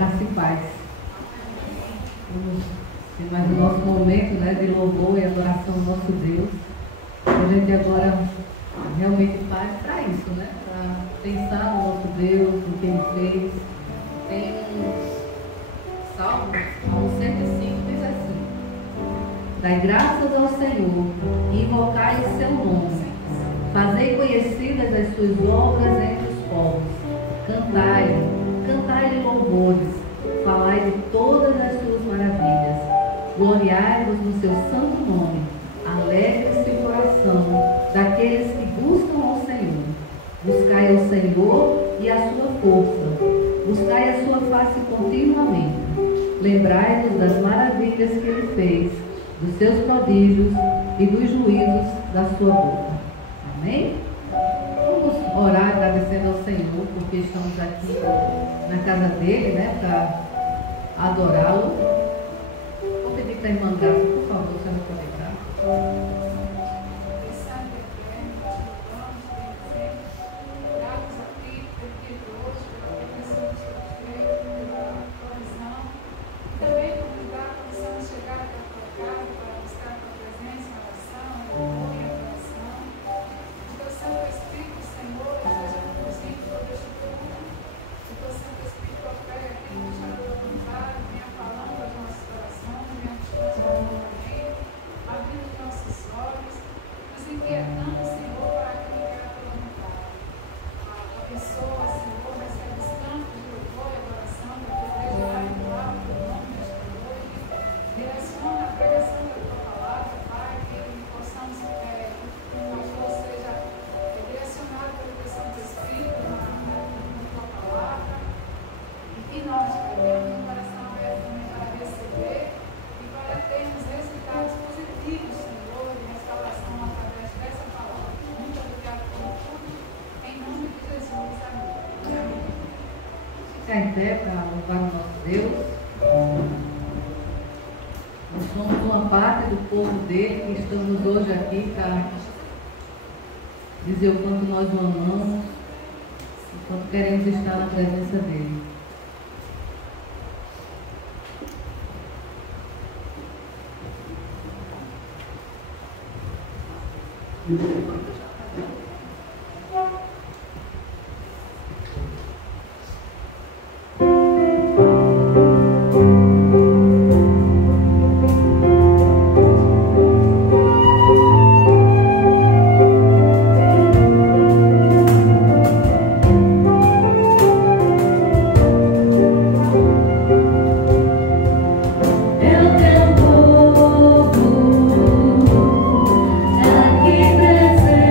Graça e paz. Vamos ter mais o nosso momento, né, de louvor e adoração ao nosso Deus. A gente agora realmente faz para isso, né? Para pensar no nosso Deus, no que Ele fez. Tem um salmo, Salmo 105, diz assim: dai graças ao Senhor, invocai o seu nome, fazei conhecidas as suas obras entre os povos, cantai-lhe louvores, falai de todas as suas maravilhas, gloriai-vos no seu santo nome, alegre-se o coração daqueles que buscam ao Senhor. Buscai ao Senhor e a sua força, buscai a sua face continuamente, lembrai-vos das maravilhas que Ele fez, dos seus prodígios e dos juízos da sua boca. Amém? Vamos orar agradecendo ao Senhor, porque estamos aqui na casa dele, né, para adorá-lo. Vou pedir para a irmã Graça, por favor, se ela pode entrar. Em pé para louvar o nosso Deus. Nós somos uma parte do povo dele que estamos hoje aqui para dizer o quanto nós o amamos, o quanto queremos estar na presença dele. Aqui presente.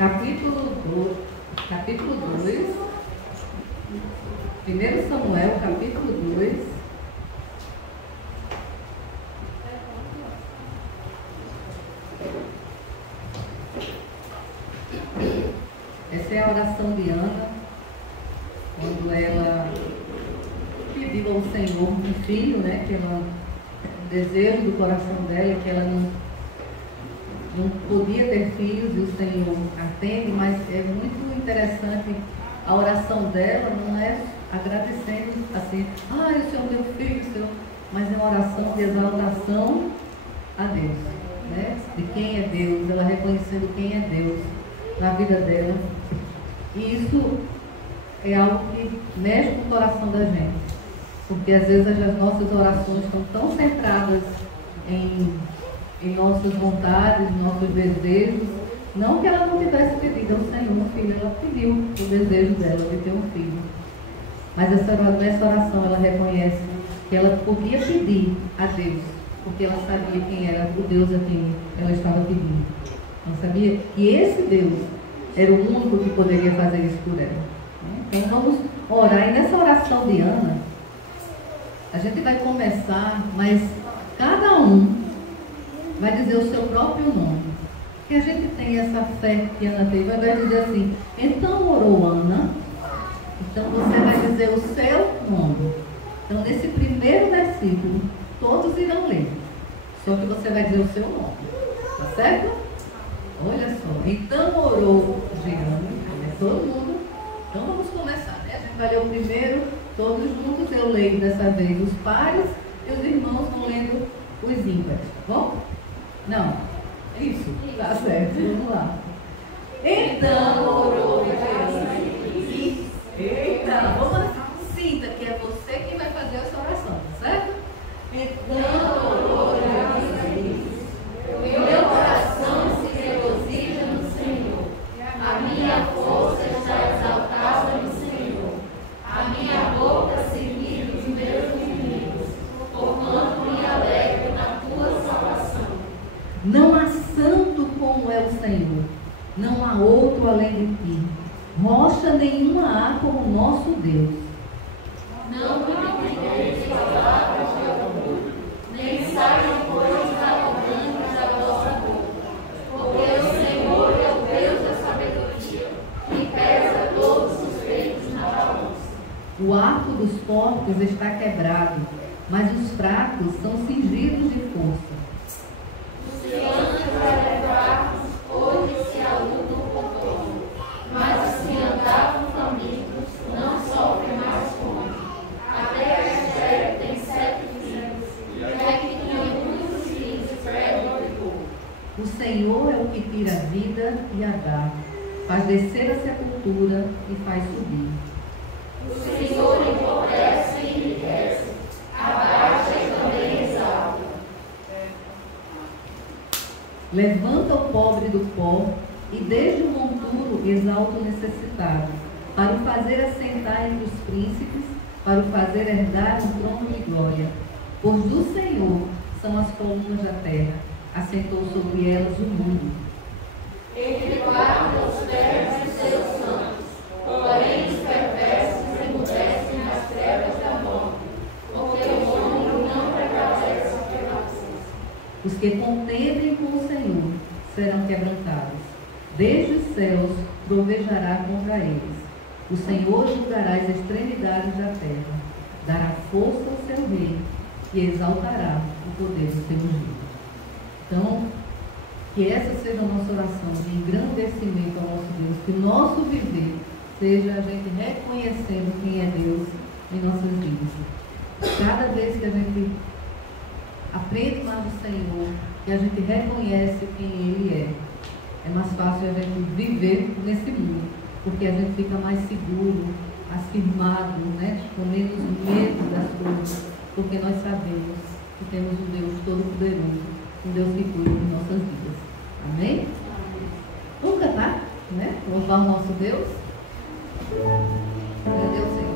capítulo 2, 1 Samuel, capítulo 2. Essa é a oração de Ana, quando ela pediu ao Senhor um filho, né? Que ela, o desejo do coração dela, que ela não podia ter filhos, e o Senhor atende, mas é muito interessante a oração dela, não é agradecendo assim, o Senhor deu filho, Senhor, mas é uma oração de exaltação a Deus, né? De quem é Deus, ela reconhecendo quem é Deus na vida dela. E isso é algo que mexe com o coração da gente, porque às vezes as nossas orações estão tão centradas em nossas vontades, nossos desejos. Não que ela não tivesse pedido ao Senhor um filho, ela pediu o desejo dela de ter um filho. Mas nessa oração ela reconhece que ela podia pedir a Deus, porque ela sabia quem era o Deus a quem ela estava pedindo. Ela sabia que esse Deus era o único que poderia fazer isso por ela. Então vamos orar. E nessa oração de Ana, a gente vai começar, mas cada um vai dizer o seu próprio nome. Que a gente tem essa fé que Ana teve, vai dizer assim, então orou Ana, então você vai dizer o seu nome. Então nesse primeiro versículo, todos irão ler, só que você vai dizer o seu nome, tá certo? Olha só, então orou Jeane, é todo mundo. Então vamos começar, né? A gente vai ler o primeiro, todos juntos, eu leio dessa vez os pares e os irmãos vão lendo os ímpares, tá bom? Não, isso, tá certo, vamos lá. Então orou Jeane. Eita, vamos sinta que é você que vai fazer essa oração, tá certo? Então orou Jeane. Meu coração se regozija no Senhor. A minha força está exaltada no Senhor. A minha boca se ri dos meus inimigos, porquanto me alegro na tua salvação. Não há santo como é o Senhor, não há outro além de ti. Rocha nenhuma há como nosso Deus. Não multipliqueis palavras de orgulho, nem saiam coisas arrogantes da vossa boca, porque o Senhor é o Deus da sabedoria, que pesa todos os feitos na balança. O arco dos fortes está quebrado, mas os fracos são cingidos de força. Os que andam elevados, hoje se aludam com todo, mas os que andavam famintos não sofrem mais fome. Até a Esther tem 7 filhos, e a que tinha muitos filhos perde o vigor. O Senhor é o que tira a vida e a dá, faz descer a sepultura e faz subir. O Senhor empobrece e enriquece, abaixa e também exalta. Levanta o pobre do pó e desde o monturo exalta o necessitado, para o fazer assentar entre os príncipes, para o fazer herdar um trono de glória. Pois do Senhor são as colunas da terra, assentou sobre elas o mundo. Ele guarda os pés dos seus santos, porém os perversos emudecem nas trevas da morte, porque o homem não prevalece pela força. Os que contendem com o Senhor serão quebrantados. Desde os céus trovejará contra eles. O Senhor julgará as extremidades da terra, dará força ao seu rei e exaltará o poder do seu ungido. Então, que essa seja a nossa oração de engrandecimento ao nosso Deus, que o nosso viver seja a gente reconhecendo quem é Deus em nossas vidas. Cada vez que a gente aprende mais do Senhor, que a gente reconhece quem Ele é mais fácil a gente viver nesse mundo, porque a gente fica mais seguro, afirmado, né? Com menos medo das coisas, porque nós sabemos que temos um Deus todo-poderoso, um Deus que cuida de nossas vidas. Amém? Vamos cantar, né? Louvar o nosso Deus. Glória ao Senhor.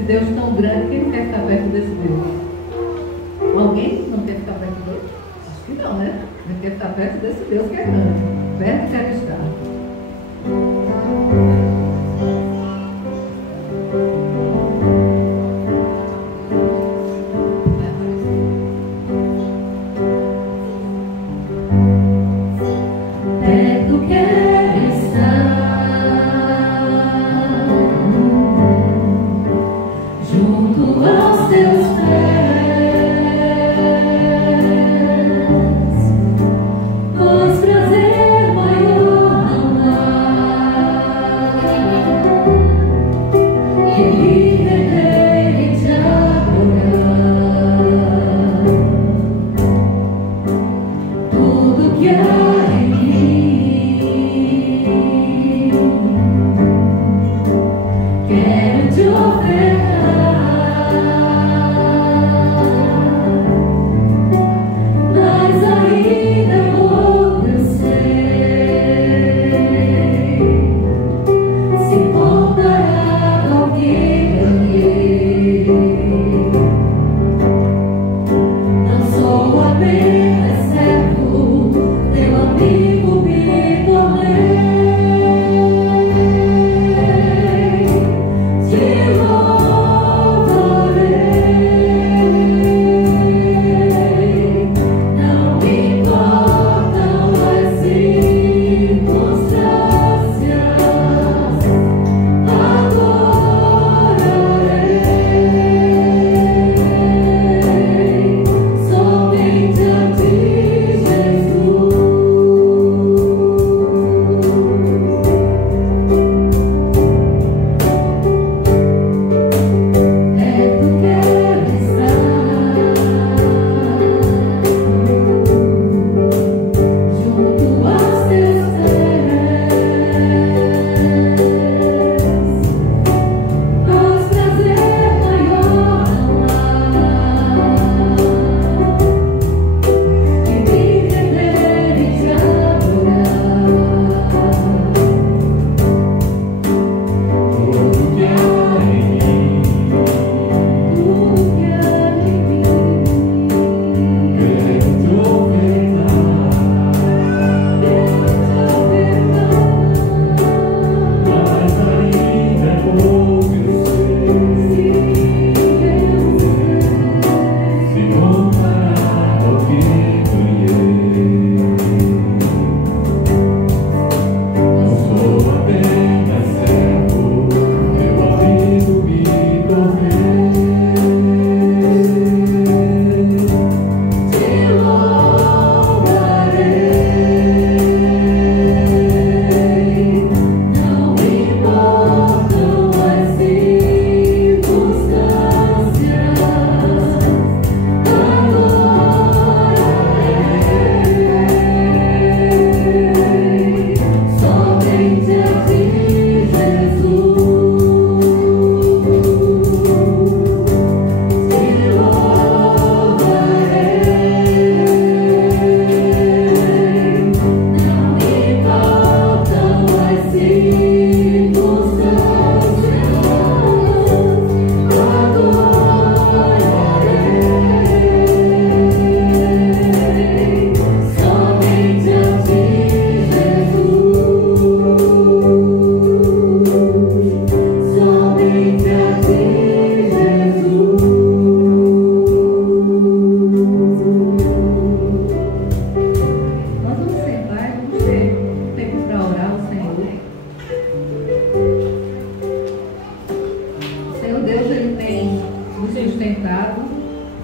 Esse Deus tão grande, quem não quer ficar perto desse Deus? Alguém não quer ficar perto dele? Acho que não, né? Não quer ficar perto desse Deus que é grande. Perto quer estar.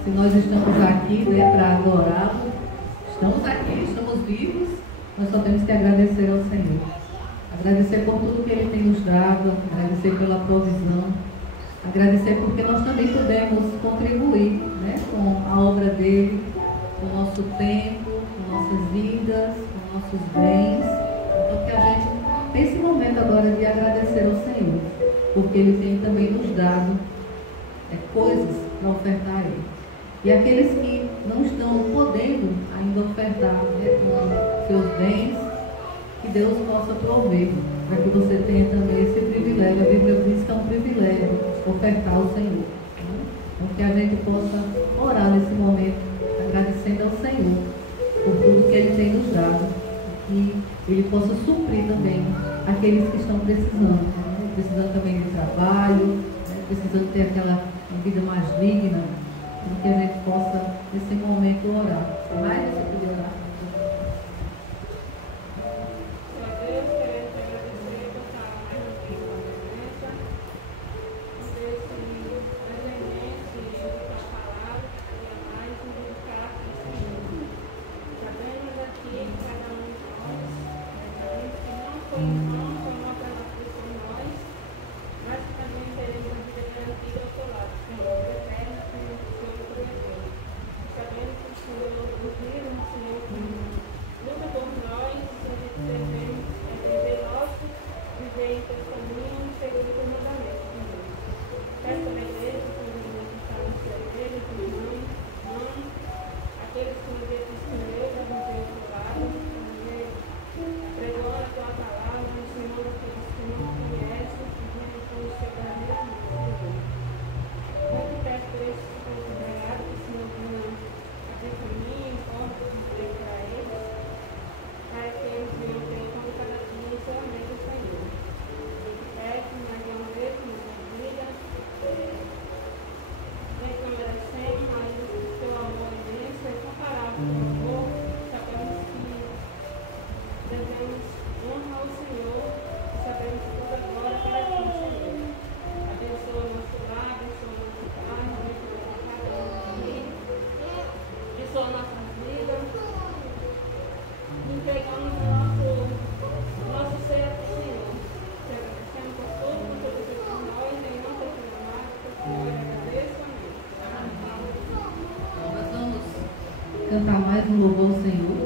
Se nós estamos aqui, né, para adorá-lo, estamos aqui, estamos vivos, nós só temos que agradecer ao Senhor. Agradecer por tudo que Ele tem nos dado, agradecer pela provisão, agradecer porque nós também podemos contribuir, né, com a obra dEle, com o nosso tempo, com nossas vidas, com nossos bens. Então que a gente tem esse momento agora de agradecer ao Senhor, porque Ele tem também nos dado coisas para ofertar a Ele. E aqueles que não estão podendo ainda ofertar, né, com seus bens, que Deus possa prover, para que você tenha também esse privilégio. A Bíblia diz que é um privilégio ofertar ao Senhor. gente possa orar nesse momento, agradecendo ao Senhor por tudo que Ele tem nos dado, e que Ele possa suprir também aqueles que estão precisando, né? Precisando também de trabalho, né? Precisando ter aquela vida mais digna, e que a gente possa, nesse momento, orar. Mais você podia orar. Cantar mais um louvor ao Senhor.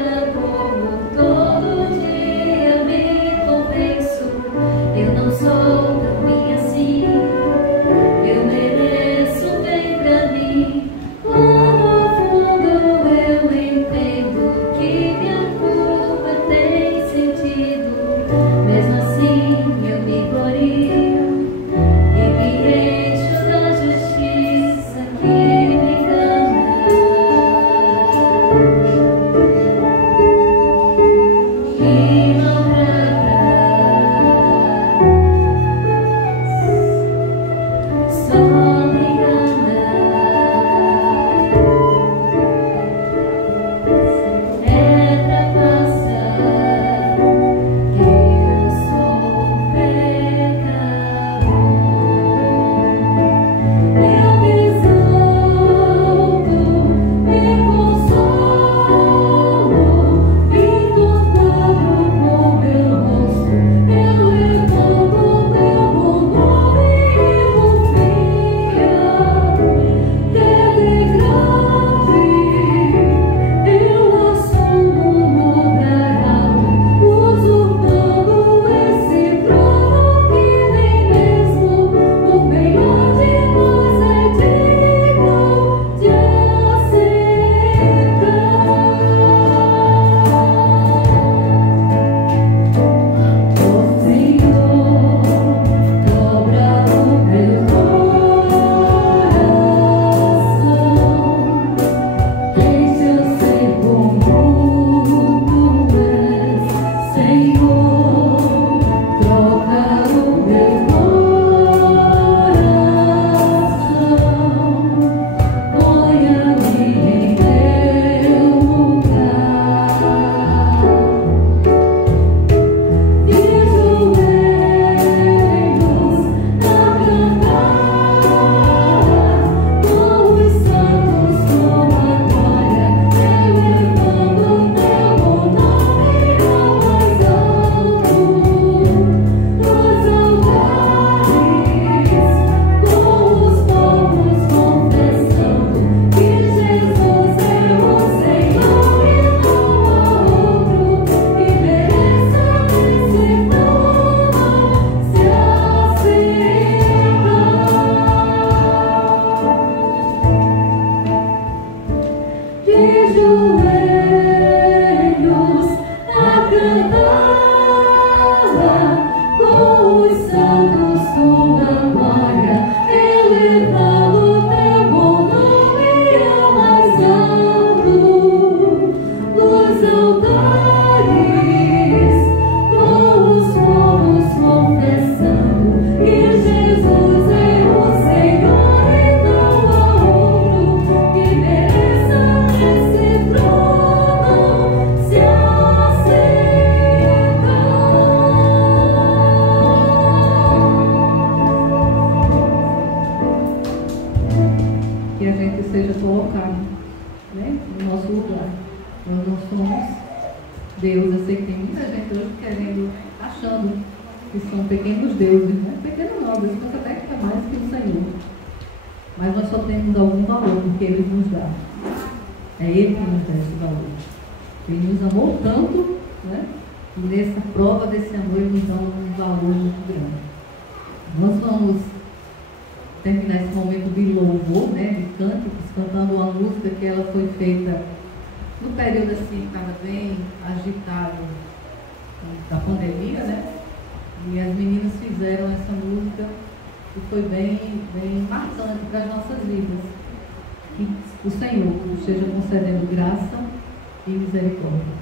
Pecador. Deus. Eu sei que tem muita gente hoje querendo, achando que são pequenos deuses, né? Pequeno não, Deus pensa até que é mais que o Senhor. Mas nós só temos algum valor porque Ele nos dá. É Ele que nos dá esse valor. Ele nos amou tanto, né? E nessa prova desse amor Ele nos dá um valor muito grande. Nós vamos terminar esse momento de louvor, né? De cânticos, cantando uma música que ela foi feita no período assim, estava bem agitado da pandemia, né? E as meninas fizeram essa música e foi bem marcante para as nossas vidas. Que o Senhor esteja concedendo graça e misericórdia.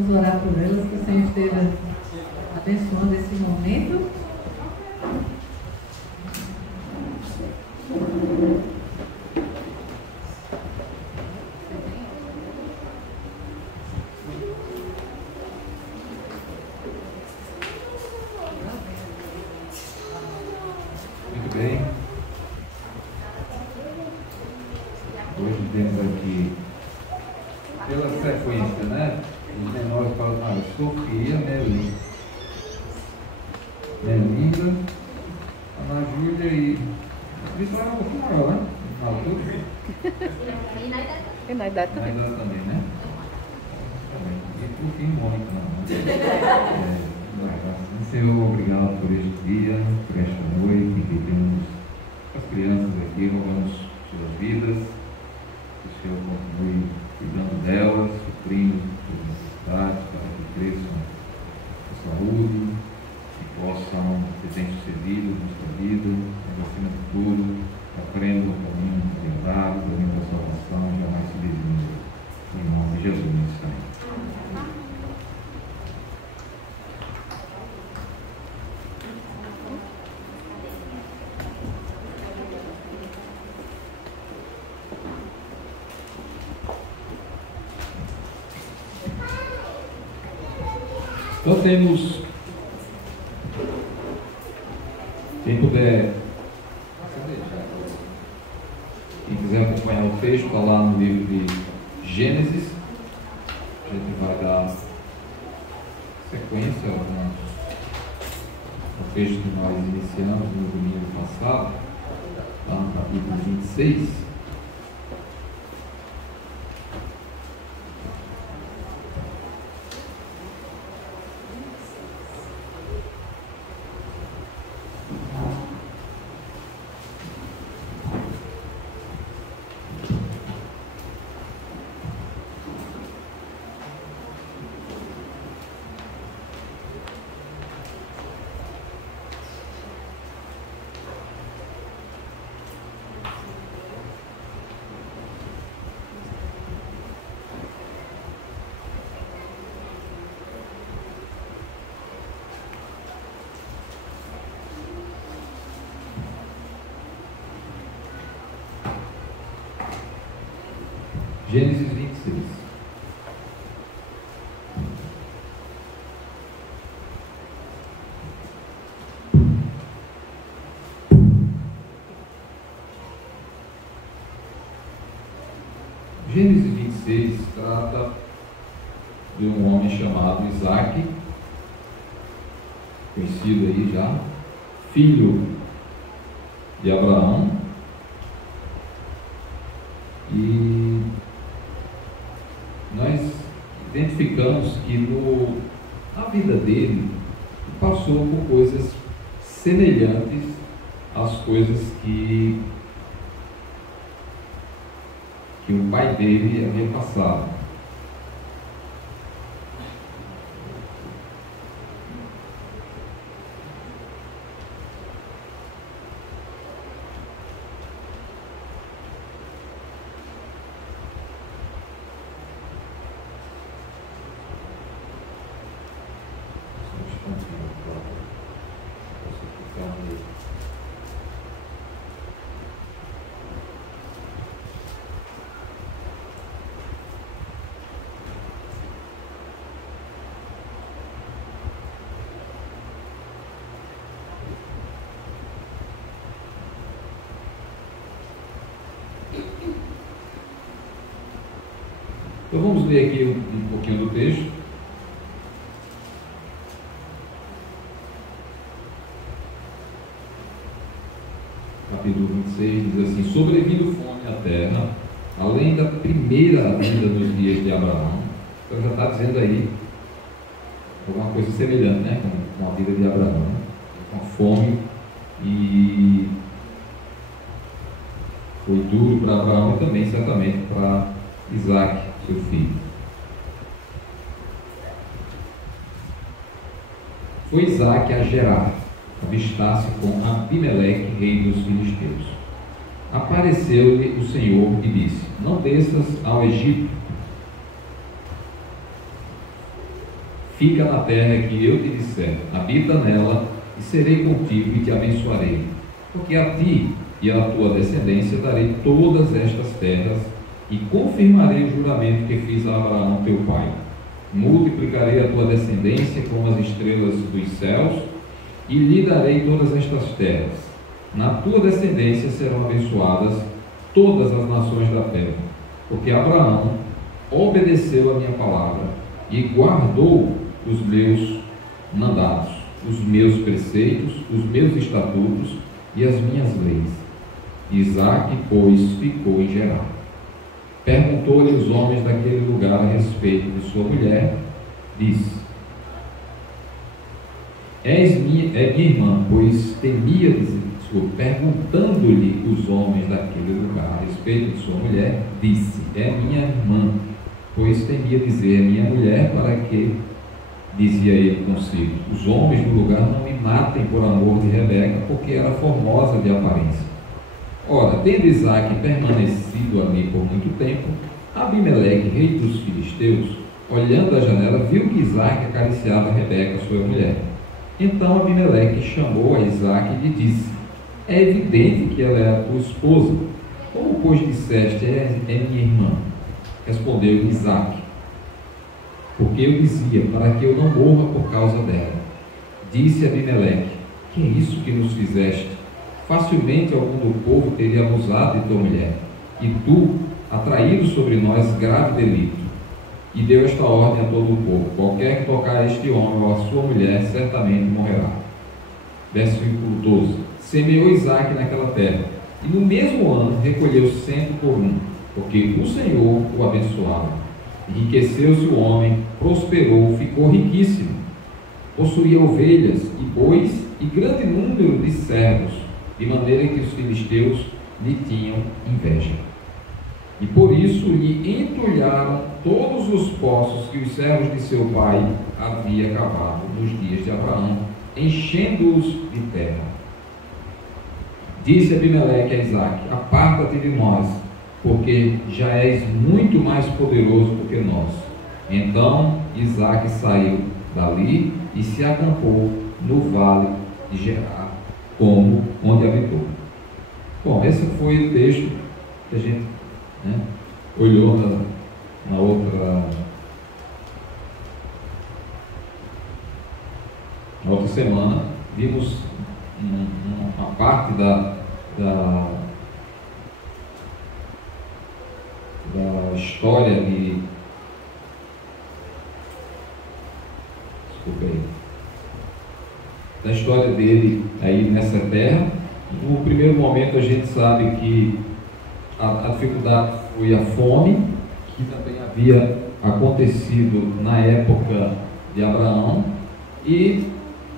Vamos orar por elas, que o Senhor esteja abençoando esse momento. Muito bem. Hoje temos aqui, pela frequência, né? Os menores falam, Sofia, Melinda, Ana Júlia e. Isso era um pouquinho maior, né? Na altura. E na idade Na também. idade também, né? Também. E por fim, Mônica, né? Senhor, obrigado por este dia, por esta noite, que temos as crianças aqui, rogamos suas vidas, que o Senhor continue cuidando delas, suprindo suas necessidades, para que cresçam com saúde, que possam ser bem-sucedidos na sua vida, mas acima de tudo, aprendam o caminho da verdade, o caminho da salvação, jamais se desviem. Em nome de Jesus, Senhor. Então temos, quem puder, quem quiser acompanhar o texto, está lá no livro de Gênesis. A gente vai dar sequência ao texto que nós iniciamos no domingo passado, lá no capítulo 26. Gênesis 26. Gênesis 26 trata de um homem chamado Isaac, conhecido aí já, filho de Abraão, e nós identificamos que na vida dele passou por coisas semelhantes às coisas que o pai dele havia passado. Então vamos ler aqui um pouquinho do texto. Capítulo 26 diz assim: sobrevindo fome à terra, além da primeira vinda nos dias de Abraão. Então já está dizendo aí alguma coisa semelhante, né, com a vida de Abraão, né? Com a fome, e foi duro para Abraão e também certamente para Isaac, seu filho. Foi Isaac a Gerar, avistar-se com Abimeleque, rei dos filisteus. Apareceu-lhe o Senhor e disse: não desças ao Egito, fica na terra que eu te disser, habita nela, e serei contigo e te abençoarei. Porque a ti e à tua descendência darei todas estas terras, e confirmarei o juramento que fiz a Abraão teu pai. Multiplicarei a tua descendência como as estrelas dos céus, e lhe darei todas estas terras. Na tua descendência serão abençoadas todas as nações da terra, porque Abraão obedeceu a minha palavra e guardou os meus mandatos, os meus preceitos, os meus estatutos e as minhas leis. Isaque, pois, ficou em Gerar. Perguntou-lhe os homens daquele lugar a respeito de sua mulher, disse: é minha irmã, pois temia dizer. Perguntando-lhe os homens daquele lugar a respeito de sua mulher, disse: é minha irmã, pois temia dizer: é minha mulher, para que, dizia ele consigo, os homens do lugar não me matem por amor de Rebeca, porque era formosa de aparência. Ora, tendo Isaque permanecido ali por muito tempo, Abimeleque, rei dos filisteus, olhando à janela, viu que Isaque acariciava Rebeca, sua mulher. Então Abimeleque chamou a Isaque e lhe disse: é evidente que ela é a tua esposa. Como, pois, disseste, é minha irmã? Respondeu Isaque: porque eu dizia, para que eu não morra por causa dela. Disse Abimeleque: que é isso que nos fizeste? Facilmente algum do povo teria abusado de tua mulher, e tu, atraído sobre nós grave delito. E deu esta ordem a todo o povo: qualquer que tocar a este homem ou a sua mulher, certamente morrerá. Versículo 12. Semeou Isaque naquela terra, e no mesmo ano recolheu 100 por um, porque o Senhor o abençoava. Enriqueceu-se o homem, prosperou, ficou riquíssimo. Possuía ovelhas e bois e grande número de servos, de maneira que os filisteus lhe tinham inveja. E por isso lhe entulharam todos os poços que os servos de seu pai haviam cavado nos dias de Abraão, enchendo-os de terra. Disse Abimeleque a Isaque: aparta-te de nós, porque já és muito mais poderoso do que nós. Então Isaque saiu dali e se acampou no vale de Gerar, como onde habitou. Bom, esse foi o texto que a gente olhou na outra semana. Vimos uma parte da história da história dele aí nessa terra. No primeiro momento a gente sabe que a dificuldade foi a fome, que também havia acontecido na época de Abraão, e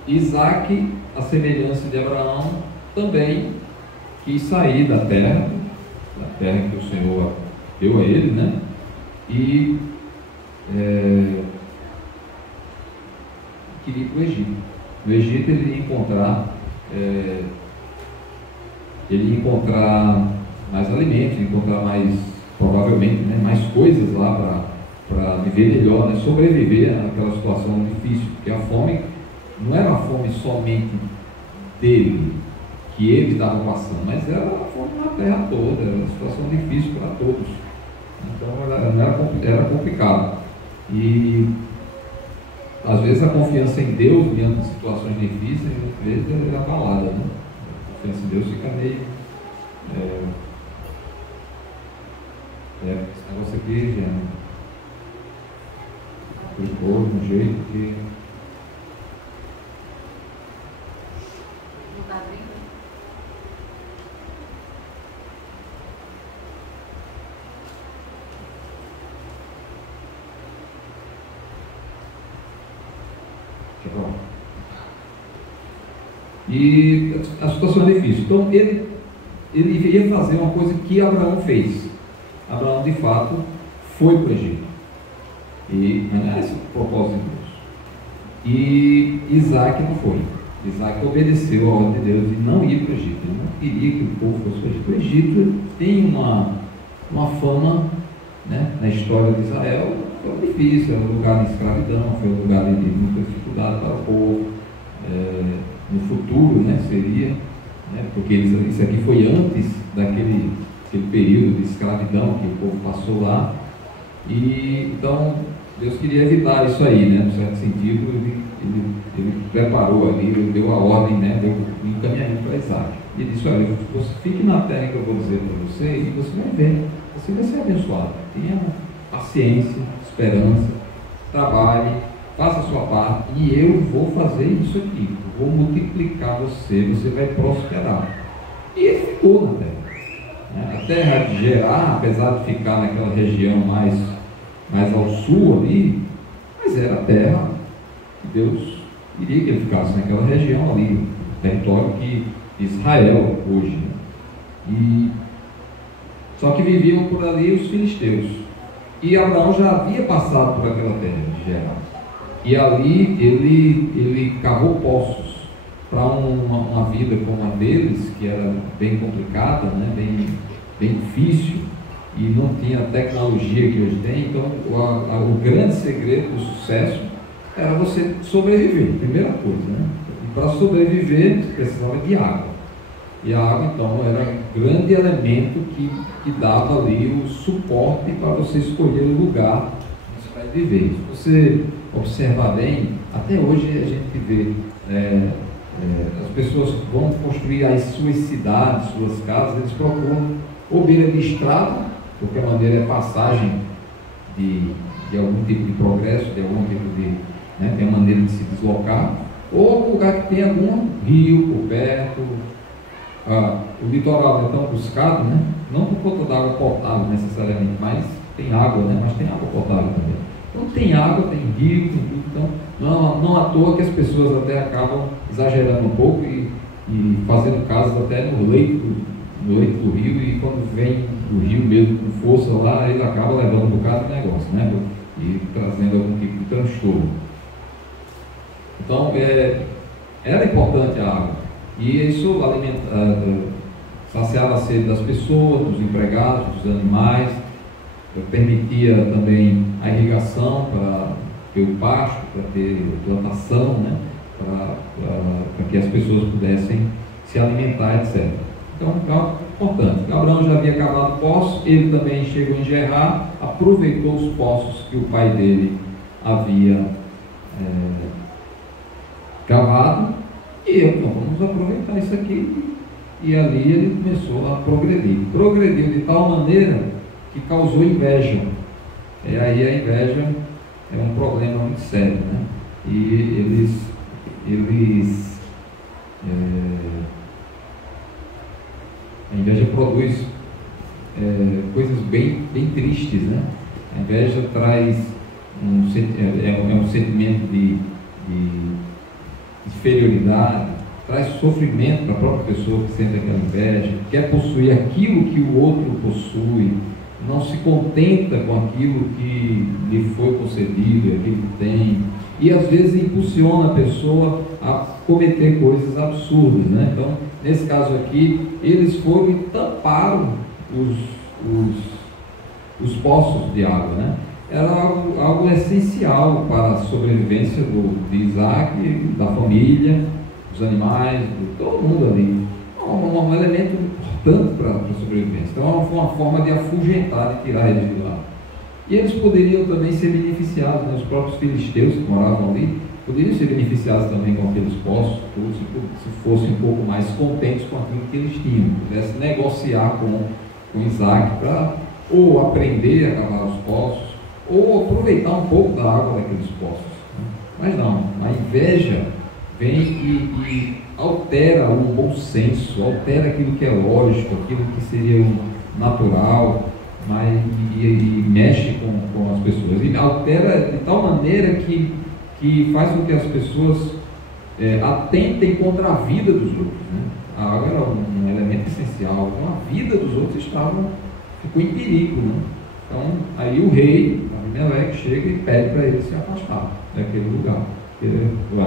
Isaque, a semelhança de Abraão, também quis sair da terra que o Senhor deu a ele, né? E queria ir para o Egito. No Egito ele ia encontrar mais alimentos, encontrar mais, provavelmente, mais coisas lá para viver melhor, né? Sobreviver àquela situação difícil, porque a fome não era uma fome somente dele, que ele estava passando, mas era uma fome na terra toda, era uma situação difícil para todos. Então era complicado. E às vezes a confiança em Deus, diante de situações difíceis, às vezes é abalada, né? A confiança em Deus fica meio. Esse negócio aqui já complicou de um jeito que. Não está abrindo? E a situação é difícil. Então ele ia fazer uma coisa que Abraão fez. Abraão de fato foi para o Egito. Mas não era esse o propósito de Deus. E Isaque não foi. Isaque obedeceu a ordem de Deus e não ia para o Egito. Ele não queria que o povo fosse para o Egito. O Egito tem uma fama, né, na história de Israel, foi difícil, era um lugar de escravidão, foi um lugar de muita dificuldade para o povo. No futuro, né, seria, né, porque isso aqui foi antes daquele período de escravidão que o povo passou lá, e então Deus queria evitar isso aí, né, no certo sentido. Ele preparou ali, ele deu a ordem, né, deu o encaminhamento para Isaac, e disse: olha, você fique na terra que eu vou dizer para você, e você vai ver, você vai ser abençoado. Tenha paciência, esperança, trabalhe, faça a sua parte, e eu vou fazer isso aqui, vou multiplicar você, você vai prosperar. E ele ficou na terra. A terra de Gerar, apesar de ficar naquela região mais ao sul ali, mas era a terra que Deus queria que ele ficasse naquela região ali, o território que Israel hoje, né? Só que viviam por ali os filisteus, e Abraão já havia passado por aquela terra de Gerar, e ali ele cavou poços para uma vida como a deles, que era bem complicada, né? bem difícil, e não tinha a tecnologia que hoje tem. Então o grande segredo do sucesso era você sobreviver, primeira coisa, né? E para sobreviver precisava de água, e a água então era um grande elemento que dava ali o suporte para você escolher o lugar onde você vai viver. Se você observar bem, até hoje a gente vê as pessoas vão construir as suas cidades, suas casas, eles procuram ou beira de estrada, porque a maneira é passagem de algum tipo de progresso, de algum tipo de, né, tem uma maneira de se deslocar, ou lugar que tem algum rio por perto. O litoral é tão buscado, né, não por conta da água potável necessariamente, mas tem água, né, mas tem água potável também. Então tem água, tem rio, tem tudo. Então não à toa que as pessoas até acabam exagerando um pouco e fazendo casas até no leito do rio, e quando vem do rio mesmo com força lá, ele acaba levando um bocado de negócio, né? E trazendo algum tipo de transtorno. Então era importante a água, e isso saciava a sede das pessoas, dos empregados, dos animais, permitia também a irrigação para ter o pasto, para ter plantação, né? Para que as pessoas pudessem se alimentar, etc. Então, importante. Abraão já havia cavado poços, ele também chegou em Gerar, aproveitou os poços que o pai dele havia cavado, e vamos aproveitar isso aqui. E ali ele começou a progredir. Progrediu de tal maneira que causou inveja. E aí a inveja é um problema muito sério, né? E a inveja produz coisas bem tristes, né? A inveja traz um sentimento de inferioridade, traz sofrimento para a própria pessoa que sente aquela inveja, quer possuir aquilo que o outro possui, não se contenta com aquilo que lhe foi concedido, aquilo que tem, e às vezes impulsiona a pessoa a cometer coisas absurdas, né? Então, nesse caso aqui, eles foram e taparam os poços de água, né? Era algo essencial para a sobrevivência de Isaac, da família, dos animais, de todo mundo ali. Um elemento importante para a sobrevivência. Então foi uma forma de afugentar, de tirar eles de lá. E eles poderiam também ser beneficiados, né? Os próprios filisteus que moravam ali poderiam ser beneficiados também com aqueles poços, se fossem um pouco mais contentes com aquilo que eles tinham, pudessem negociar com Isaac para ou aprender a cavar os poços, ou aproveitar um pouco da água daqueles poços, né? Mas não, a inveja vem e altera o bom senso, altera aquilo que é lógico, aquilo que seria natural, mas, e mexe com as pessoas, e altera de tal maneira que faz com que as pessoas atentem contra a vida dos outros, né? A água era um elemento essencial, então a vida dos outros ficou em perigo, né? Então aí o rei Abimeleque chega e pede para ele se afastar daquele lugar.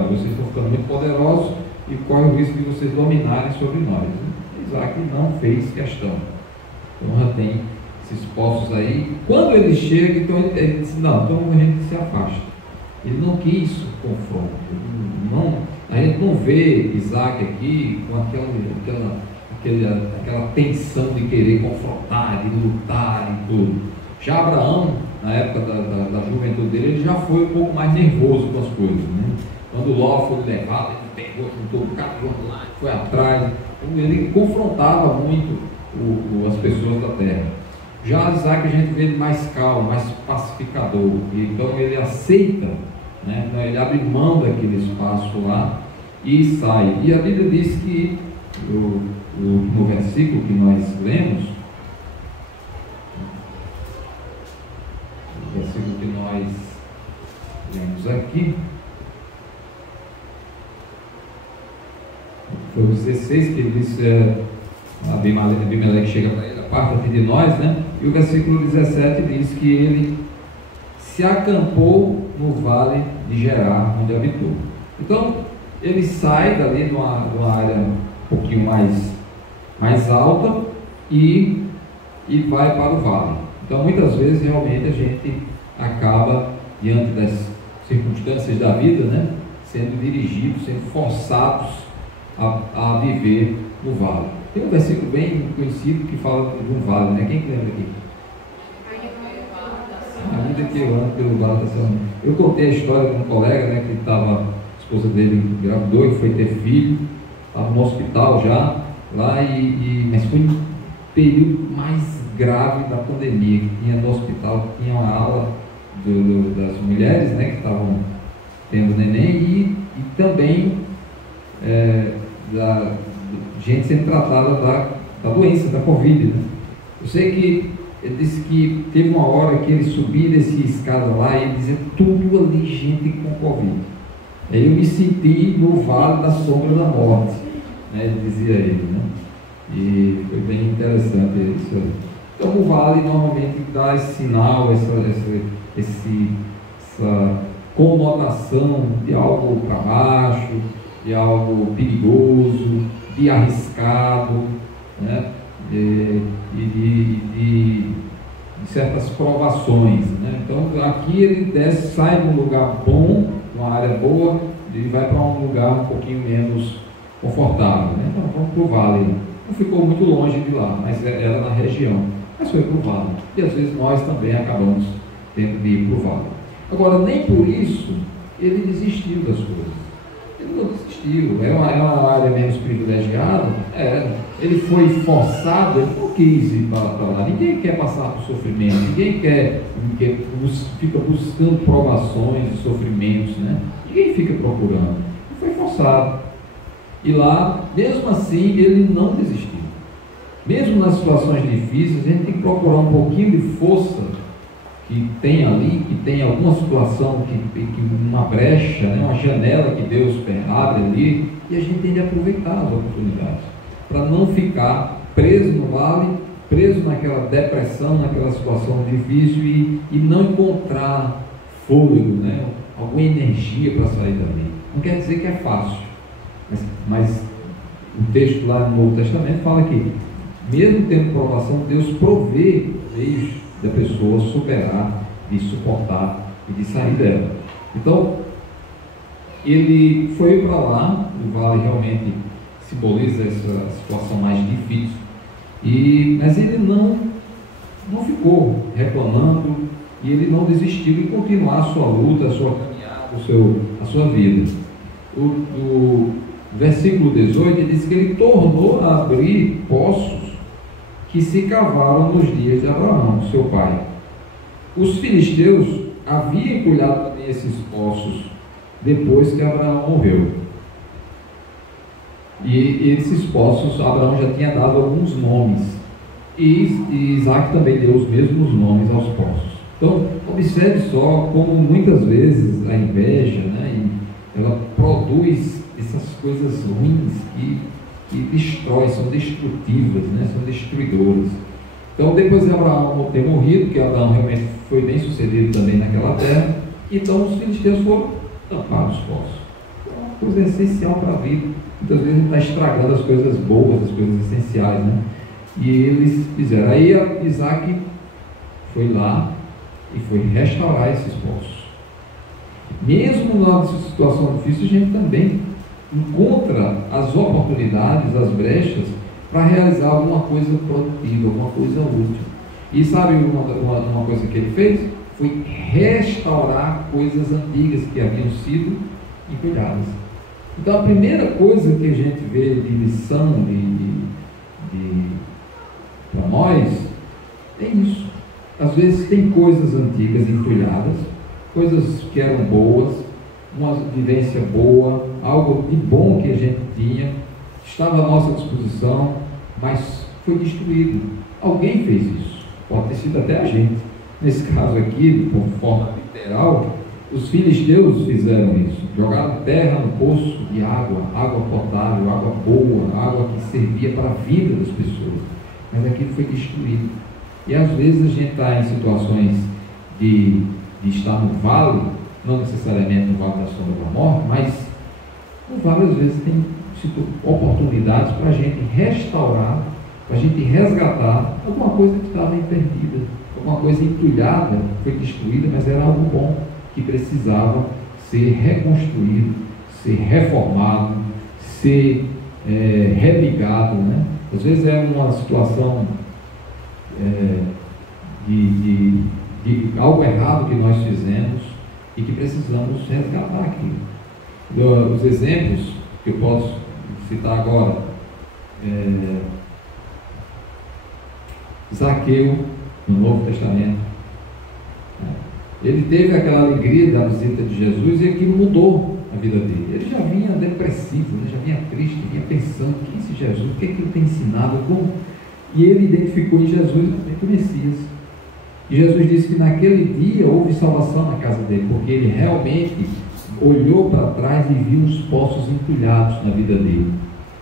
Vocês estão ficando muito poderosos e corre o risco de vocês dominarem sobre nós. Isaac não fez questão. Então já tem esse esses poços aí. Quando ele chega, então ele disse, não, então a gente se afasta. Ele não quis confronto. A gente não vê Isaac aqui com aquela tensão de querer confrontar, de lutar e tudo. Já Abraão, na época da juventude dele, ele já foi um pouco mais nervoso com as coisas, né? Quando Ló foi levado, ele pegou, juntou o carro lá, foi atrás. Ele confrontava muito as pessoas da terra. Já Isaac a gente vê ele mais calmo, mais pacificador. Então ele aceita, né? Então ele abre mão daquele espaço lá e sai. E a Bíblia diz que no versículo que nós lemos, o versículo que nós lemos aqui, foi o 16, que ele disse, Abimeleque chega para ele, aparta-te de nós, né? E o versículo 17 diz que ele se acampou no vale de Gerar, onde habitou. Então, ele sai dali de uma área um pouquinho mais alta e vai para o vale. Então, muitas vezes, realmente, a gente acaba, diante das circunstâncias da vida, né, sendo dirigidos, sendo forçados a viver no vale. Tem um versículo bem conhecido que fala de um vale, né? Quem que lembra aqui? A vida que eu ando pelo vale da Salomão. Eu contei a história de um colega, né, que a esposa dele engravidou e foi ter filho, estava no hospital já, lá, mas foi no período mais grave da pandemia, que tinha no hospital, tinha uma ala das mulheres, né, que estavam tendo neném, e também da gente sendo tratada da doença, da Covid, né? Eu sei que ele disse que teve uma hora que ele subia desse escada lá e ele dizia tudo ali gente com Covid. Aí eu me senti no vale da sombra da morte, né? Ele dizia ele, né? E foi bem interessante isso aí. Então o vale normalmente dá esse sinal, essa conotação de algo para baixo, de algo perigoso, de arriscado, né? de certas provações, né? Então aqui ele desce, sai de um lugar bom, uma área boa, e vai para um lugar um pouquinho menos confortável, né? Então vamos para o vale. Não ficou muito longe de lá, mas era na região, mas foi para o vale. E às vezes nós também acabamos tendo de ir para o vale. Agora, nem por isso ele desistiu das coisas. Ele não desistiu, era uma área menos privilegiada, ele foi forçado, ele não quis ir para lá. Ninguém quer passar por sofrimento, ninguém fica buscando provações e sofrimentos, né? Ninguém fica procurando. Ele foi forçado. E lá, mesmo assim, ele não desistiu. Mesmo nas situações difíceis, a gente tem que procurar um pouquinho de força que tem ali, que tem alguma situação, que uma brecha, né, uma janela que Deus abre ali, e a gente tem de aproveitar as oportunidades, para não ficar preso no vale, preso naquela depressão, naquela situação difícil e não encontrar fôlego, né, alguma energia para sair dali. Não quer dizer que é fácil, mas o texto lá no Novo Testamento fala que, mesmo tendo provação, Deus provê meios da pessoa superar, de suportar e de sair dela. Então, ele foi para lá, o vale realmente simboliza essa situação mais difícil, mas ele não ficou reclamando, e ele não desistiu de continuar a sua luta, a sua caminhada, a sua vida. O versículo 18 diz que ele tornou a abrir poços que se cavaram nos dias de Abraão, seu pai. Os filisteus haviam empulhado também esses poços depois que Abraão morreu. E esses poços, Abraão já tinha dado alguns nomes, e Isaac também deu os mesmos nomes aos poços. Então, observe só como muitas vezes a inveja, né, ela produz essas coisas ruins que destrói, são destrutivas, né? São destruidoras. Então, depois de Abraão ter morrido, que Abraão realmente foi bem sucedido também naquela terra, então os filisteus foram tampar os poços. É uma coisa essencial para a vida. Muitas vezes a gente está estragando as coisas boas, as coisas essenciais, né? E eles fizeram. Aí Isaac foi lá e foi restaurar esses poços. Mesmo na situação difícil, a gente também encontra as oportunidades, as brechas, para realizar alguma coisa produtiva, alguma coisa útil. E sabe uma coisa que ele fez? Foi restaurar coisas antigas que haviam sido entulhadas. Então a primeira coisa que a gente vê de lição para nós é isso. Às vezes tem coisas antigas entulhadas, coisas que eram boas, uma vivência boa, algo de bom que a gente tinha, estava à nossa disposição, mas foi destruído. Alguém fez isso, pode ter sido até a gente. Nesse caso aqui, de forma literal, os filisteus fizeram isso, jogaram terra no poço de água, água potável, água boa, água que servia para a vida das pessoas, mas aquilo foi destruído. E às vezes a gente está em situações de estar no vale, não necessariamente no vale da sombra da morte, mas no vale às vezes tem oportunidades para a gente restaurar, para a gente resgatar alguma coisa que estava perdida, alguma coisa entulhada, foi destruída, mas era algo bom, que precisava ser reconstruído, ser reformado, ser religado, né? Às vezes é uma situação de algo errado que nós fizemos e que precisamos resgatar aquilo. Os exemplos que eu posso citar agora, Zaqueu, no Novo Testamento, ele teve aquela alegria da visita de Jesus e aquilo mudou a vida dele. Ele já vinha depressivo, já vinha triste, vinha pensando: quem é esse Jesus? O que é que ele tem ensinado? Como? E ele identificou em Jesus o Messias. E Jesus disse que naquele dia houve salvação na casa dele, porque ele realmente olhou para trás e viu os poços entulhados na vida dele,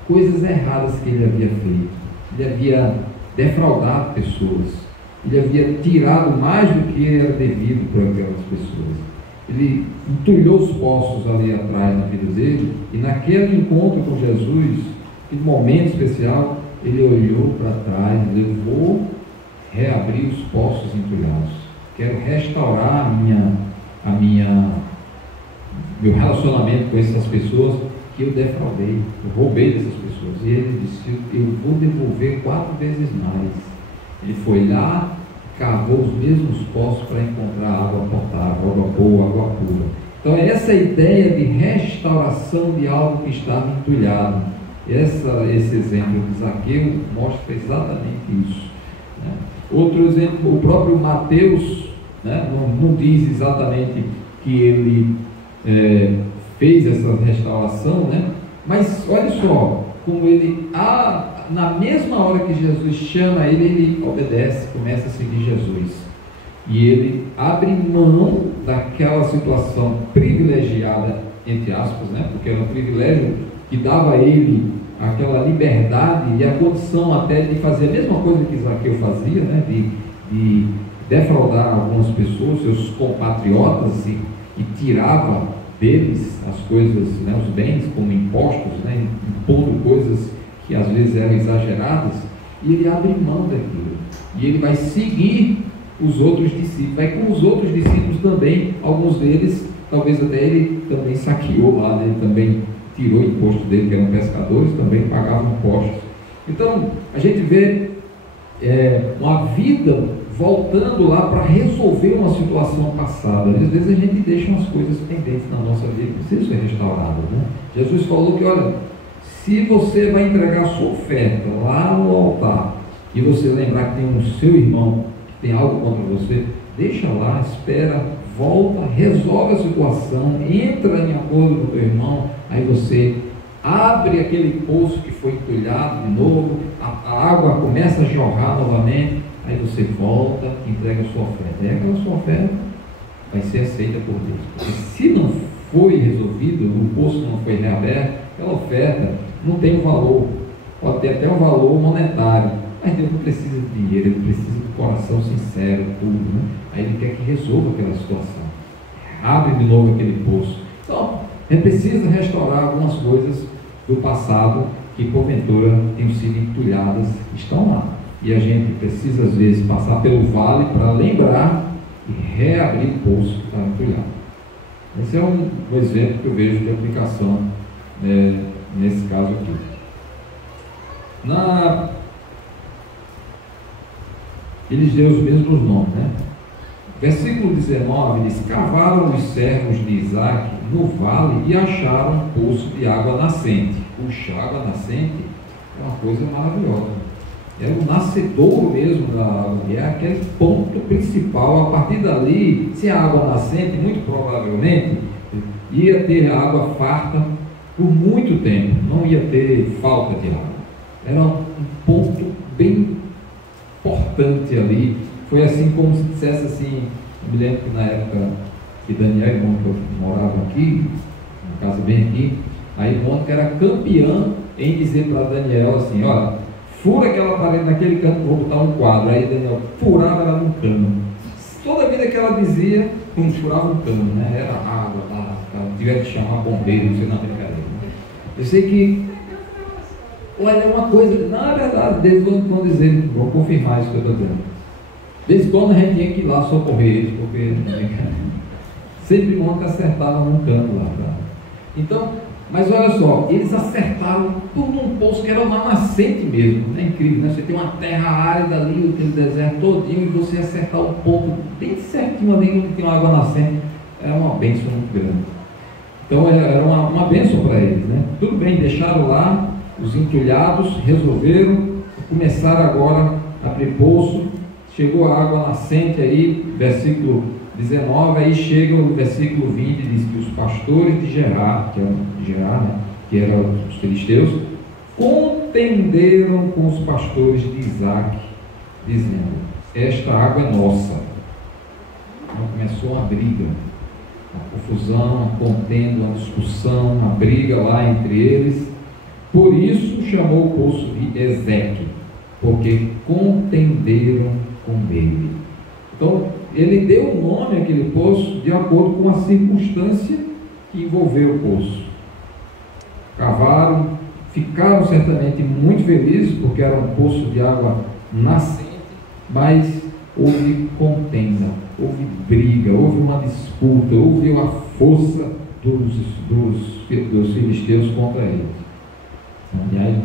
coisas erradas que ele havia feito. Ele havia defraudado pessoas, ele havia tirado mais do que era devido por aquelas pessoas. Ele entulhou os poços ali atrás na vida dele, e naquele encontro com Jesus, aquele momento especial, ele olhou para trás, levou, reabriu os poços entulhados. Quero restaurar meu relacionamento com essas pessoas que eu defraudei, eu roubei dessas pessoas. E ele disse: eu vou devolver 4 vezes mais. Ele foi lá, cavou os mesmos poços para encontrar água potável, água boa, água pura. Então essa ideia de restauração de algo que estava entulhado, esse exemplo de Zaqueu mostra exatamente isso, né? Outro exemplo, o próprio Mateus, né, não diz exatamente que ele fez essa restauração, né? Mas olha só, como ele, na mesma hora que Jesus chama ele, ele obedece, começa a seguir Jesus. E ele abre mão daquela situação privilegiada, entre aspas, né? Porque era um privilégio que dava a ele aquela liberdade e a condição até de fazer a mesma coisa que Zaqueu fazia, né? De defraudar algumas pessoas, seus compatriotas, e tirava deles as coisas, né? Os bens, como impostos, né? Impondo coisas que às vezes eram exageradas, e ele abre mão daquilo, e ele vai seguir os outros discípulos, vai com os outros discípulos também. Alguns deles, talvez até ele também saqueou lá, né? Ele também tirou o imposto dele, que eram pescadores, também pagavam impostos. Então a gente vê uma vida voltando lá para resolver uma situação passada. Às vezes a gente deixa umas coisas pendentes na nossa vida que precisam ser restauradas, né? Jesus falou que, olha, se você vai entregar a sua oferta lá no altar e você lembrar que tem um seu irmão que tem algo contra você, deixa lá, espera, volta, resolve a situação, entra em acordo com o teu irmão, aí você abre aquele poço que foi entulhado de novo, a água começa a jorrar novamente, aí você volta, entrega a sua oferta, e aquela sua oferta vai ser aceita por Deus, porque se não foi resolvido, o poço não foi reaberto, aquela oferta não tem um valor, pode ter até um valor monetário, mas Deus não precisa de dinheiro, Ele precisa de coração sincero, tudo, né? Aí Ele quer que resolva aquela situação, abre de novo aquele poço. Então, a gente precisa restaurar algumas coisas do passado que porventura tenham sido entulhadas, estão lá, e a gente precisa às vezes passar pelo vale para lembrar e reabrir o poço que está entulhado. Esse é um exemplo que eu vejo de aplicação nesse caso aqui. Eles deu os mesmos nomes, né? Versículo 19 diz: cavaram os servos de Isaac no vale e acharam um poço de água nascente. Puxar água nascente é uma coisa maravilhosa. É o nascedouro mesmo da água, é aquele ponto principal. A partir dali, se a água nascente, muito provavelmente ia ter água farta por muito tempo, não ia ter falta de água. Era um ponto bem importante ali. Foi assim como se dissesse assim, eu me lembro que na época que Daniel, irmão, que eu morava aqui, uma casa bem aqui, aí Mônica era campeã em dizer para Daniel assim: olha, fura aquela parede naquele canto, vou botar um quadro. Aí Daniel furava ela num cano. Toda vida que ela dizia, furava um cano, né? Era água, tiver que chamar bombeiro, não sei, na brincadeira. Eu sei que, olha, é uma coisa, não é verdade, desde quando dizer, vou confirmar isso que eu estou dizendo. Desde quando a gente tinha que ir lá socorrer eles, porque sempre Mônica acertava num cano lá. Tá? Então, mas olha só, eles acertaram por um poço que era uma nascente mesmo, é incrível, né? Você tem uma terra árida ali, aquele deserto todinho, e você acertar um ponto bem certinho ali onde tem uma água nascente, é uma bênção muito grande. Então era uma bênção para eles, né? Tudo bem, deixaram lá os entulhados, resolveram, começaram agora a abrir poço, chegou a água nascente aí, versículo 19, aí chega o versículo 20, diz que os pastores de Gerar, que eram os filisteus, contenderam com os pastores de Isaac, dizendo: esta água é nossa. Então começou uma briga, uma confusão, uma contenda, uma discussão, uma briga lá entre eles. Por isso chamou o poço de Ezeque, porque contenderam com ele. Então ele deu o nome àquele poço de acordo com a circunstância que envolveu o poço. Cavaram, ficaram certamente muito felizes, porque era um poço de água nascente, mas houve contenda, houve briga, houve uma disputa, houve a força dos filisteus contra eles. Aliás,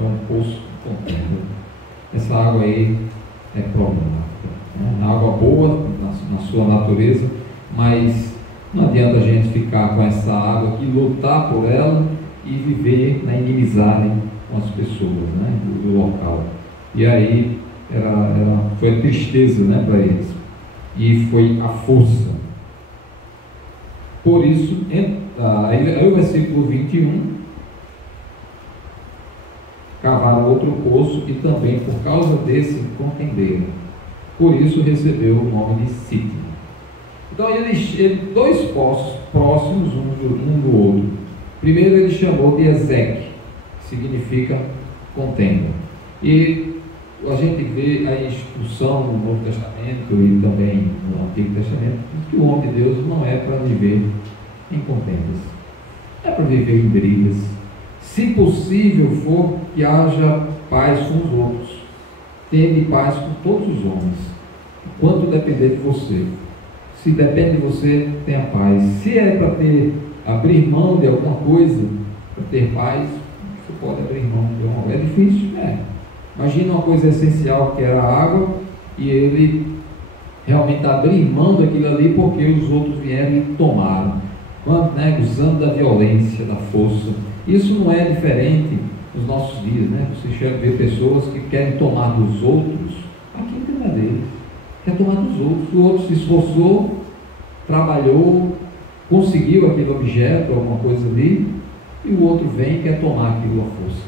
é um poço de contenda. Essa água aí é problemática. É uma água boa na sua natureza, mas não adianta a gente ficar com essa água aqui, lutar por ela e viver na inimizade com as pessoas, né, do local. E aí foi a tristeza, né, para eles, e foi a força. Por isso, aí o versículo 21, cavaram outro poço e também por causa desse contenderam. Por isso recebeu o nome de Sítio. Então dois poços próximos um do outro. Primeiro ele chamou de Ezeque, que significa contenda. E a gente vê a instrução no Novo Testamento e também no Antigo Testamento que o homem de Deus não é para viver em contendas, é para viver em brigas. Se possível for, que haja paz com os outros. Tende paz com todos os homens, quanto depender de você. Se depende de você, tenha paz. Se é para abrir mão de alguma coisa, para ter paz, você pode abrir mão de alguma coisa. É difícil? É. Imagina uma coisa essencial que era a água, e ele realmente abrir mão daquilo ali porque os outros vieram e tomaram, usando da violência, da força. Isso não é diferente nos nossos dias, né? Você vê pessoas que querem tomar dos outros aquilo que não é deles, quer tomar dos outros. O outro se esforçou, trabalhou, conseguiu aquele objeto, alguma coisa ali, e o outro vem e quer tomar aquilo à força.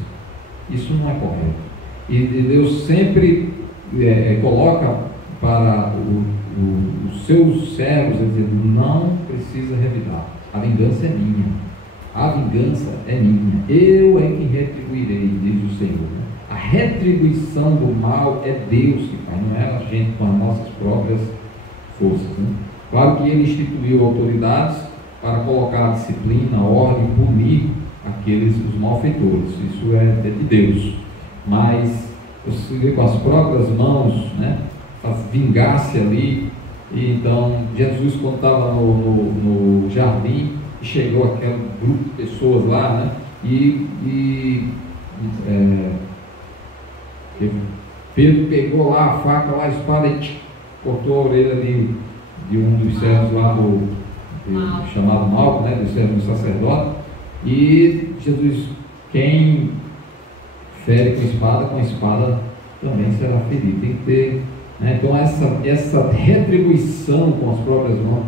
Isso não é correto. E Deus sempre coloca para os seus servos, dizendo: não precisa revidar, a vingança é minha. A vingança é minha, eu é que retribuirei, diz o Senhor. A retribuição do mal é Deus que faz, não é a gente com as nossas próprias forças, né? Claro que ele instituiu autoridades para colocar a disciplina, a ordem, punir os malfeitores. Isso é de Deus. Mas com as próprias mãos, né, vingar-se ali. E então Jesus, quando estava no jardim, chegou aquele grupo de pessoas lá, né, Pedro pegou lá a faca, lá a espada e cortou a orelha de um dos servos lá chamado Malco, né, do servo do sacerdote. E Jesus, quem fere com a espada também será ferido. Tem que ter, né? Então essa retribuição com as próprias mãos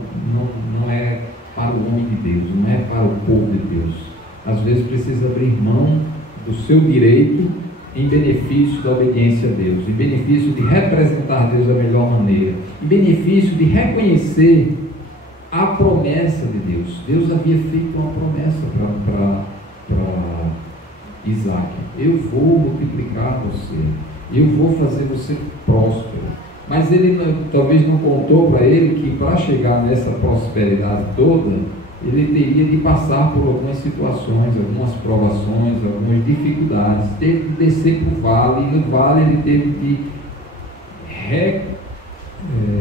não é para o homem de Deus, não é para o povo de Deus. Às vezes precisa abrir mão do seu direito em benefício da obediência a Deus, em benefício de representar Deus da melhor maneira, em benefício de reconhecer a promessa de Deus. Deus havia feito uma promessa para Isaac: eu vou multiplicar você, eu vou fazer você próspero. Mas ele talvez não contou para ele que para chegar nessa prosperidade toda, ele teria de passar por algumas situações, algumas provações, algumas dificuldades. Teve de descer para o vale, e no vale ele teve de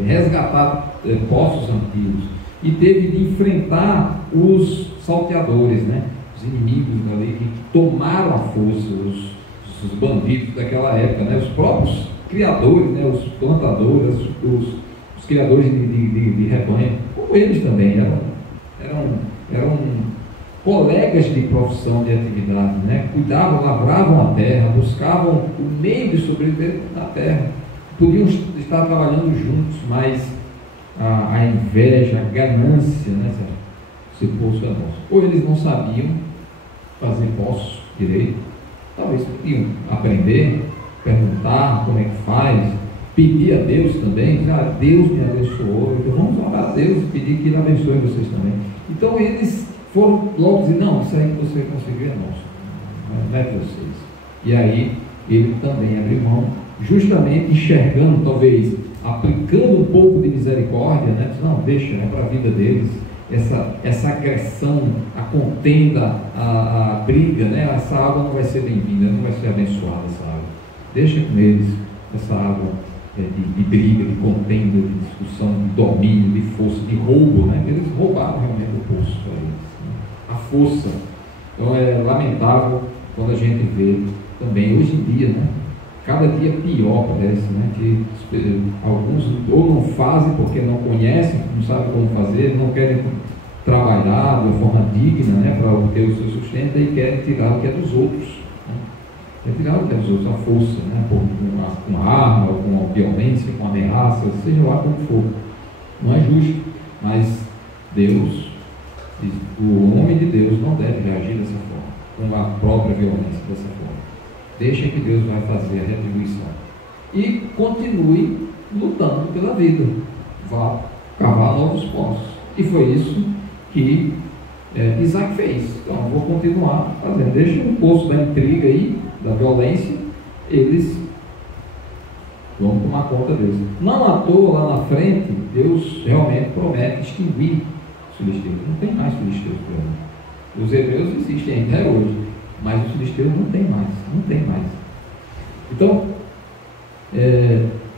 resgatar poços antigos, e teve de enfrentar os salteadores, né? Os inimigos ali que tomaram a força, os bandidos daquela época, né? Os próprios criadores, né? Os plantadores, os criadores de rebanho, como eles também eram colegas de profissão, de atividade, né? Cuidavam, lavravam a terra, buscavam o meio de sobreviver na terra, podiam estar trabalhando juntos, mas a inveja, a ganância, né, se poço é nosso. Ou eles não sabiam fazer poços direito, talvez podiam aprender, perguntar como é que faz, pedir a Deus também, dizer: Deus me abençoou, então vamos orar a Deus e pedir que Ele abençoe vocês também. Então eles foram logo dizer: não, isso aí que você conseguiu é nosso, não é de vocês. E aí ele também abriu mão, justamente enxergando, talvez aplicando um pouco de misericórdia, né? Não, deixa, é para a vida deles, essa agressão, a contenda, a briga, né? Essa água não vai ser bem-vinda, não vai ser abençoada essa água. Deixa com eles essa água de briga, de contenda, de discussão, de domínio, de força, de roubo, né? Eles roubaram realmente o poço para eles, né? A força. Então é lamentável quando a gente vê também hoje em dia, né? Cada dia pior parece, né? Que alguns ou não fazem porque não conhecem, não sabem como fazer, não querem trabalhar de forma digna, né? Para obter o seu sustento, e querem tirar o que é dos outros, né? Querem tirar o que é dos outros, a força, né? Com arma, ou com violência, com ameaça, seja lá como for. Não é justo, mas Deus, o homem de Deus não deve reagir dessa forma, com a própria violência dessa forma. Deixa que Deus vai fazer a retribuição. E continue lutando pela vida. Vá cavar novos poços. E foi isso que Isaac fez. Então, vou continuar fazendo. Deixa o poço da intriga aí, da violência, eles vão tomar conta deles. Não à toa, lá na frente, Deus realmente promete extinguir os filisteus. Não tem mais filisteus por aí. Os hebreus existem ainda hoje, mas os filisteus não tem mais. Então,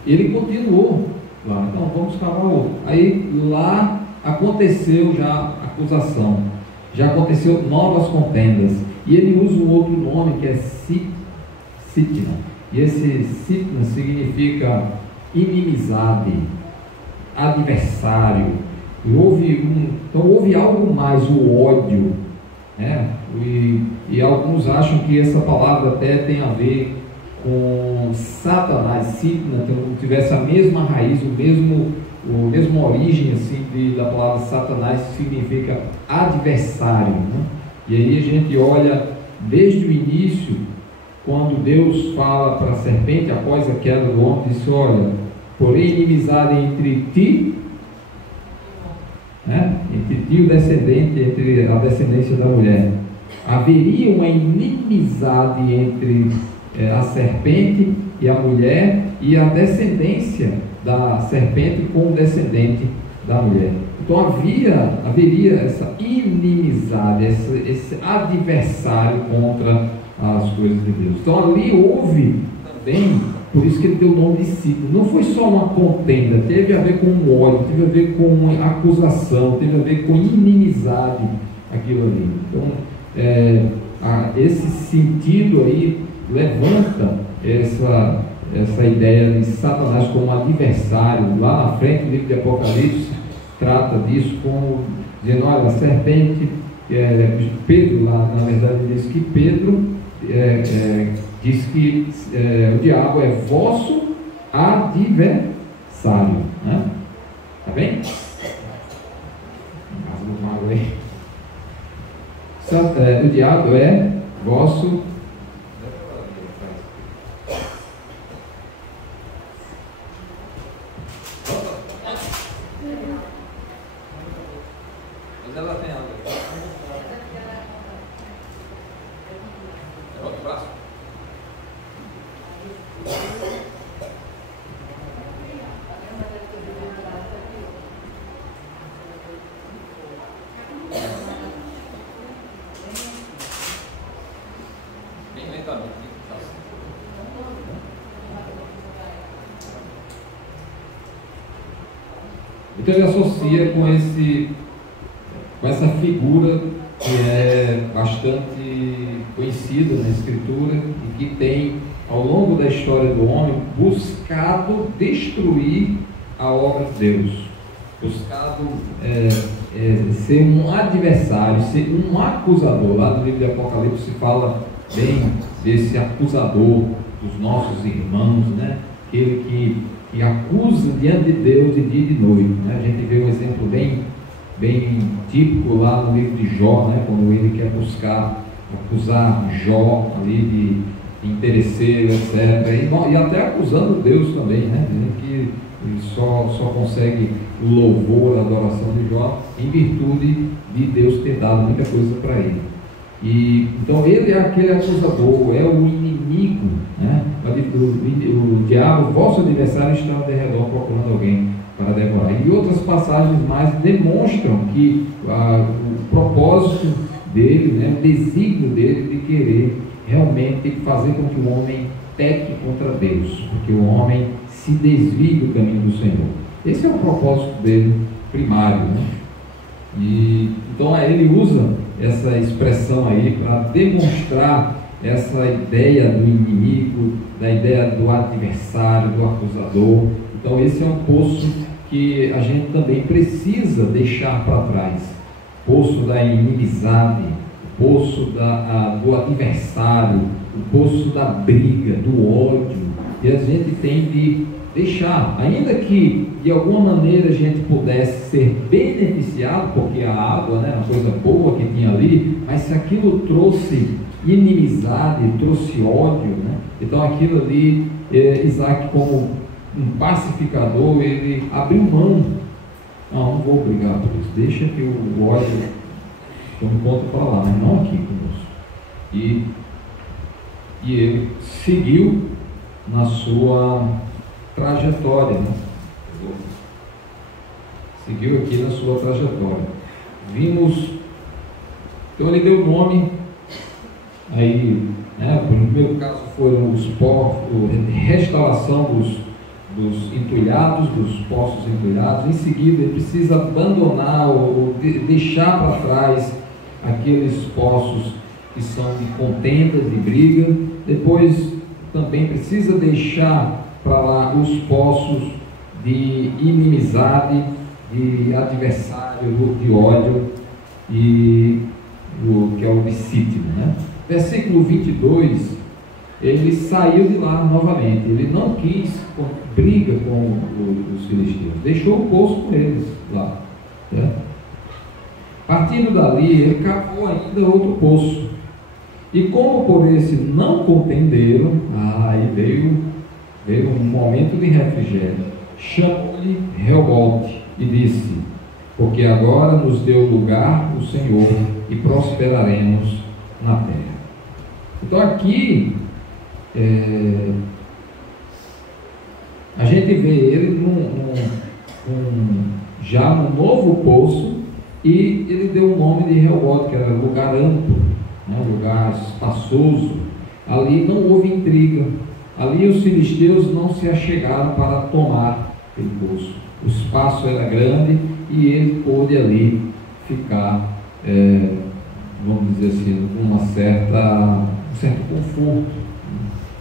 ele continuou lá. Então, vamos cavar outro. Aí, lá aconteceu já a acusação, já aconteceu novas contendas, e ele usa um outro nome que é Sitna, e esse Sitna significa inimizade, adversário. Então houve algo mais, o ódio, né? E alguns acham que essa palavra até tem a ver com Satanás, Sitna, tivesse a mesma raiz, a mesma origem assim, da palavra Satanás, que significa adversário, né? E aí a gente olha desde o início, quando Deus fala para a serpente, após a queda do homem, disse: olha, porém inimizade entre ti, né? Entre ti e o descendente, entre a descendência da mulher. Haveria uma inimizade entre a serpente e a mulher, e a descendência da serpente com o descendente da mulher. Então haveria essa inimizade, esse adversário contra as coisas de Deus. Então ali houve bem, por isso que ele deu o nome de ciclo. Não foi só uma contenda, teve a ver com um ódio, teve a ver com acusação, teve a ver com inimizade, aquilo ali. Então, esse sentido aí levanta essa ideia de Satanás como adversário. Lá na frente, o livro de Apocalipse trata disso como dizendo, olha, a serpente, Pedro lá, na verdade, diz que Pedro diz que o diabo é vosso adversário, né? Tá bem? O diabo é vosso. Ela tem algo. É outro braço? Bem lentamente. Então ele associa com essa figura que é bastante conhecida na Escritura e que tem, ao longo da história do homem, buscado destruir a obra de Deus, buscado ser um adversário, ser um acusador. Lá no livro de Apocalipse se fala bem desse acusador dos nossos irmãos, né? Aquele que acusa diante de Deus de dia e de noite, né? A gente vê um exemplo bem típico lá no livro de Jó, né? Quando ele quer acusar Jó ali de interesseiro, etc. E até acusando Deus também, né? Dizendo que ele só consegue o louvor, a adoração de Jó em virtude de Deus ter dado muita coisa para ele. Então ele é aquele acusador, é o inimigo, né? O diabo, vosso adversário, está ao derredor procurando alguém para devorar. E outras passagens mais demonstram que o propósito dele, né, o desígnio dele de querer realmente fazer com que o homem peque contra Deus, porque o homem se desvie do caminho do Senhor. Esse é o propósito dele primário, né? Então ele usa essa expressão aí para demonstrar essa ideia do inimigo, da ideia do adversário, do acusador. Então esse é um poço que a gente também precisa deixar para trás. Poço da inimizade, poço do adversário, o poço da briga, do ódio. E a gente tem de deixar, ainda que de alguma maneira a gente pudesse ser beneficiado, porque a água, né, uma coisa boa que tinha ali, mas se aquilo trouxe inimizade, trouxe ódio, né, então aquilo ali, Isaac, como um pacificador, ele abriu mão. Não vou brigar por isso, deixa que o ódio tome conta para lá, mas não aqui conosco. E ele seguiu na sua trajetória, né? Seguiu aqui na sua trajetória. Vimos, então ele deu nome aí, né? No primeiro caso foram os povos, restauração dos entulhados, dos poços entulhados. Em seguida ele precisa abandonar ou deixar para trás aqueles poços que são de contendas, de briga. Depois também precisa deixar para lá os poços de inimizade, de adversário, de ódio, e que é o discípulo, né? Versículo 22, ele saiu de lá novamente, ele não quis briga com os filisteus, deixou o poço com eles lá, né? Partindo dali, ele cavou ainda outro poço, e como por esse não contenderam, aí veio um momento de refrigério, chamou-lhe Reobote e disse: porque agora nos deu lugar o Senhor e prosperaremos na terra. Então aqui a gente vê ele já no novo poço, e ele deu o nome de Reobote, que era lugar amplo, né, lugar espaçoso. Ali não houve intriga, Ali os filisteus não se achegaram para tomar aquele poço. O espaço era grande e ele pôde ali ficar, vamos dizer assim, com um certo conforto.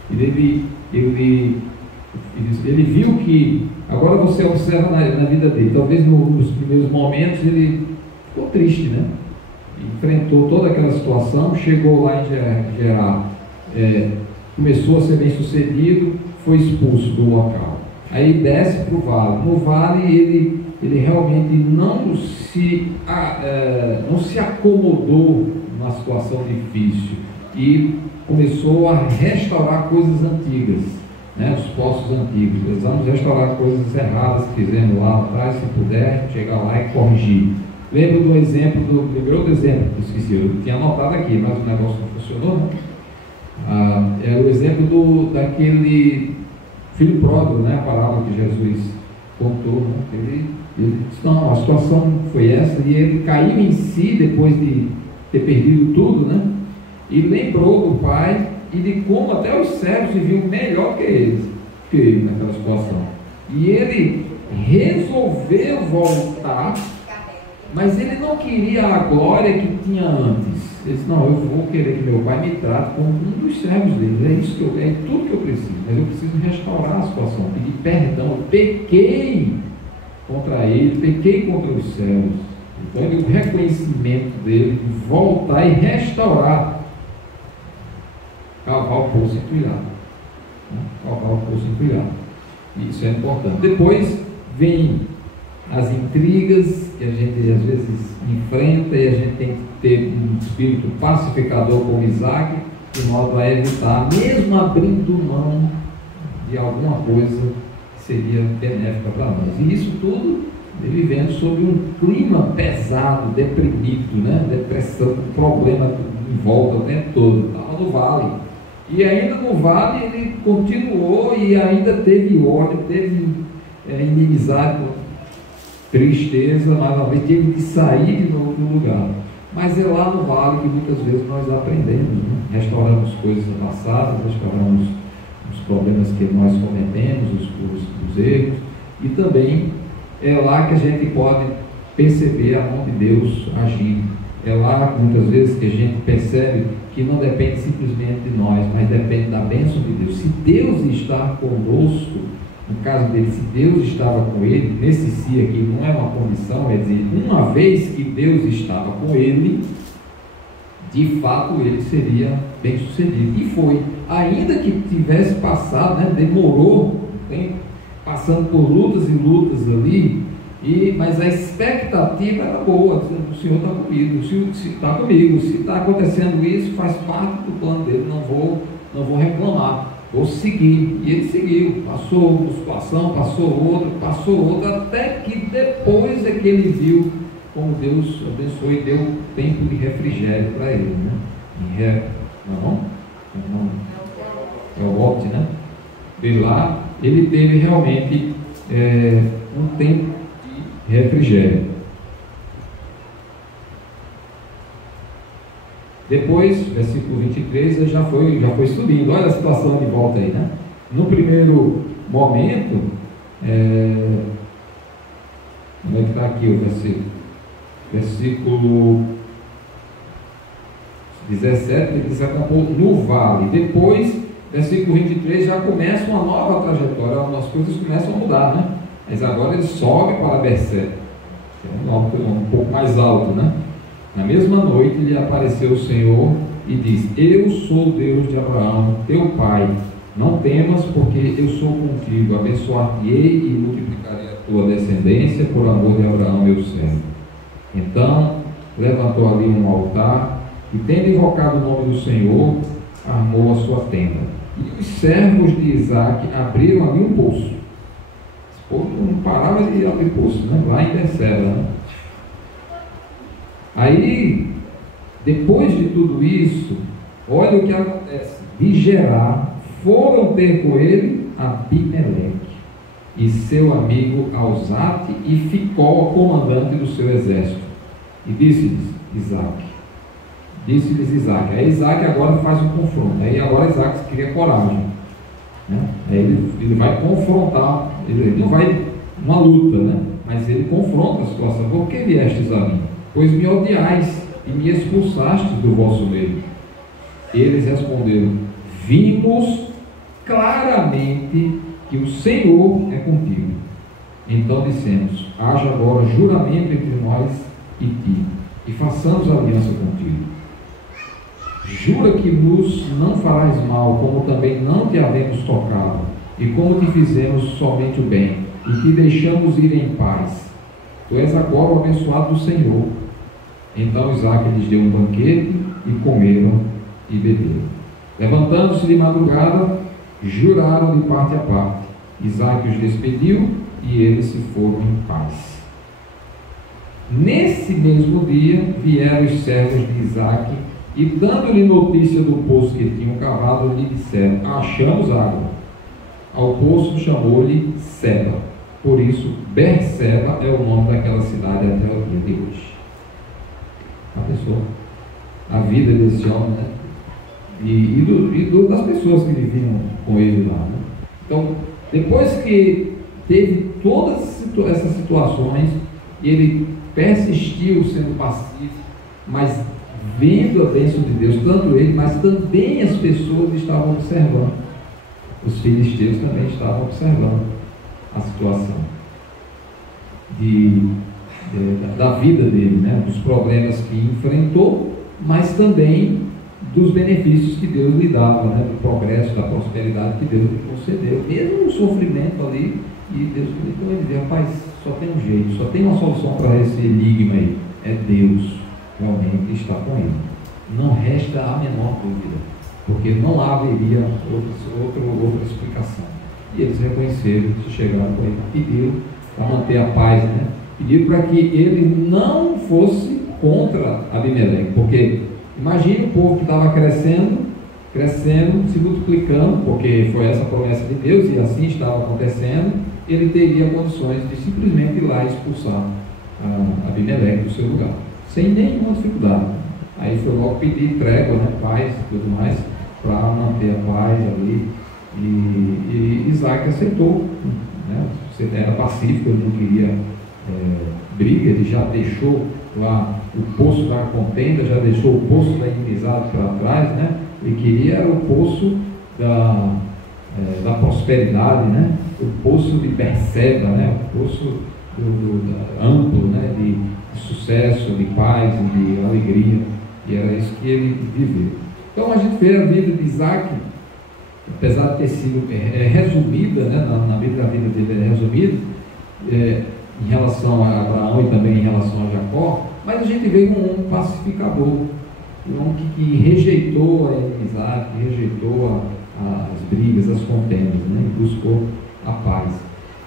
E ele viu que, agora você observa na vida dele, talvez nos primeiros momentos ele ficou triste, né? Enfrentou toda aquela situação, chegou lá em Gerar, começou a ser bem sucedido, foi expulso do local. Aí desce para o vale. No vale ele realmente não se acomodou numa situação difícil e começou a restaurar coisas antigas, né? Os poços antigos. Precisamos restaurar coisas erradas que fizemos lá atrás, se puder, chegar lá e corrigir. Lembrou do exemplo, que esqueci, eu tinha anotado aqui, mas o negócio não funcionou, né? É o exemplo daquele filho pródigo, né? A palavra que Jesus contou, né? Ele disse, não, a situação foi essa, e ele caiu em si depois de ter perdido tudo, né? E lembrou do pai e de como até os servos se viam melhor que ele naquela situação. E ele resolveu voltar, mas ele não queria a glória que tinha antes. Ele disse, não, eu vou querer que meu pai me trate como um dos servos dele, é tudo que eu preciso, mas eu preciso restaurar a situação, pedir perdão, eu pequei contra ele, pequei contra os servos. Então o reconhecimento dele de voltar e restaurar, cavar o poço empilhado, né? Cavar o poço empilhado. Isso é importante. Depois vem as intrigas que a gente às vezes enfrenta, e a gente tem que ter um espírito pacificador como Isaac, de modo a evitar, mesmo abrindo mão de alguma coisa que seria benéfica para nós. E isso tudo ele vivendo sob um clima pesado, deprimido, né? Depressão, problema em volta o tempo todo. Estava no vale. E ainda no vale ele continuou e ainda teve ódio, teve inimizade, tristeza, mais uma vez teve que sair de novo do lugar. Mas é lá no vale que muitas vezes nós aprendemos, né? Restauramos coisas passadas, restauramos os problemas que nós cometemos, os erros, e também é lá que a gente pode perceber a mão de Deus agir. É lá muitas vezes que a gente percebe que não depende simplesmente de nós, mas depende da bênção de Deus. Se Deus está conosco, no caso dele, se Deus estava com ele, nesse si aqui não é uma condição, é dizer, uma vez que Deus estava com ele, de fato ele seria bem sucedido. E foi, ainda que tivesse passado, né, demorou um tempo, passando por lutas e lutas ali, mas a expectativa era boa. O Senhor está comigo, se está acontecendo isso, faz parte do plano dele, não vou reclamar, vou seguir. E ele seguiu, passou uma situação, passou outra, até que depois é que ele viu como Deus abençoou e deu tempo de refrigério para ele, né? É o Walt, né? De lá, ele teve realmente um tempo de refrigério. Depois, versículo 23, ele já foi subindo. Olha a situação de volta aí, né? No primeiro momento, onde é que está aqui o versículo? Versículo 17, ele se acampou no vale. Depois, versículo 23, já começa uma nova trajetória, as coisas começam a mudar, né? Mas agora ele sobe para Berseba, que é um pouco mais alto, né? Na mesma noite lhe apareceu o Senhor e disse: eu sou o Deus de Abraão, teu pai, não temas, porque eu sou contigo, abençoar-te-ei e multiplicarei a tua descendência por amor de Abraão, meu servo. Então levantou ali um altar e, tendo invocado o nome do Senhor, armou a sua tenda. E os servos de Isaac abriram ali um poço. Esse povo não parava de abrir poço, né? Lá em Berseba, né? Aí, depois de tudo isso, olha o que acontece. De Gerar foram ter com ele Abimeleque e seu amigo Alzate, e ficou comandante do seu exército. E disse-lhes Isaac. Aí Isaac agora faz um confronto. Aí agora Isaac cria coragem. né? Aí ele vai confrontar, ele não vai uma luta, né? Mas ele confronta a situação. Por que viestes a mim? Pois me odiais e me expulsastes do vosso meio. Eles responderam: vimos claramente que o Senhor é contigo. Então dissemos: haja agora juramento entre nós e ti, e façamos aliança contigo. Jura que nos não farás mal, como também não te havemos tocado, e como te fizemos somente o bem, e te deixamos ir em paz. Tu és agora o abençoado do Senhor. Então Isaque lhes deu um banquete, e comeram e beberam. Levantando-se de madrugada, juraram de parte a parte. Isaque os despediu, e eles se foram em paz. Nesse mesmo dia vieram os servos de Isaque, e dando-lhe notícia do poço que tinham cavado, lhe disseram: achamos água. Ao poço chamou-lhe Seba. Por isso Berseba é o nome daquela cidade até o dia de hoje. A pessoa, a vida desse homem, né? Das pessoas que viviam com ele lá, né? Então, depois que teve todas essas situações, ele persistiu sendo pacífico, mas vendo a bênção de Deus, tanto ele, mas também as pessoas estavam observando. Os filisteus também estavam observando a situação da vida dele, né? Dos problemas que enfrentou, mas também dos benefícios que Deus lhe dava, né? Do progresso, da prosperidade que Deus lhe concedeu, mesmo no sofrimento ali. E Deus lhe disse: rapaz, só tem um jeito, só tem uma solução para esse enigma aí, é Deus realmente está com ele. Não resta a menor dúvida, porque não haveria outra explicação. E eles reconheceram, se chegaram com ele, pediram para manter a paz, né? Pediram para que ele não fosse contra Abimeleque, porque imagine o povo que estava crescendo, se multiplicando, porque foi essa promessa de Deus e assim estava acontecendo. Ele teria condições de simplesmente ir lá e expulsar Abimeleque do seu lugar, sem nenhuma dificuldade. Aí foi logo pedir trégua, né, paz e tudo mais, para manter a paz ali. E Isaque aceitou, né? Era pacífico, ele não queria briga, ele já deixou lá o poço da contenda, já deixou o poço da inimizade para trás, né? Ele queria era o poço da prosperidade, né? O poço de Berseba, né? O poço amplo, né? De sucesso, de paz, de alegria, e era isso que ele viveu. Então a gente vê a vida de Isaque, apesar de ter sido resumida, né? Na vida dele é resumida, em relação a Abraão e também em relação a Jacó, mas a gente vê um homem pacificador, um homem que rejeitou a inimizade, que rejeitou as brigas, as contendas, né? E buscou a paz.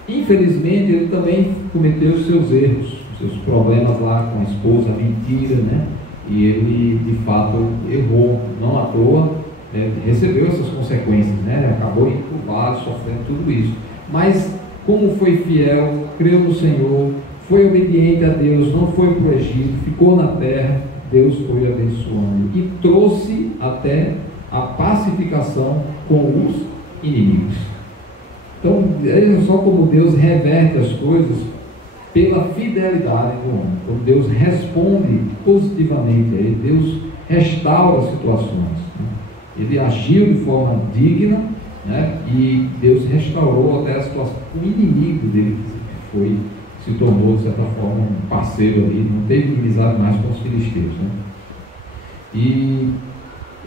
Infelizmente ele também cometeu os seus erros, os seus problemas lá com a esposa, a mentira, né? E ele de fato errou, não à toa, recebeu essas consequências, né? Acabou indo para o vale, sofrendo tudo isso, mas como foi fiel, creu no Senhor, foi obediente a Deus, não foi para o Egito, ficou na terra, Deus foi abençoando e trouxe até a pacificação com os inimigos. Então, veja só como Deus reverte as coisas pela fidelidade do homem. Quando Deus responde positivamente a ele, Deus restaura as situações, né? Ele agiu de forma digna, né? E Deus restaurou até a situação. O inimigo dele se tornou, de certa forma, um parceiro ali, não teve inimizade mais com os filisteus, né? E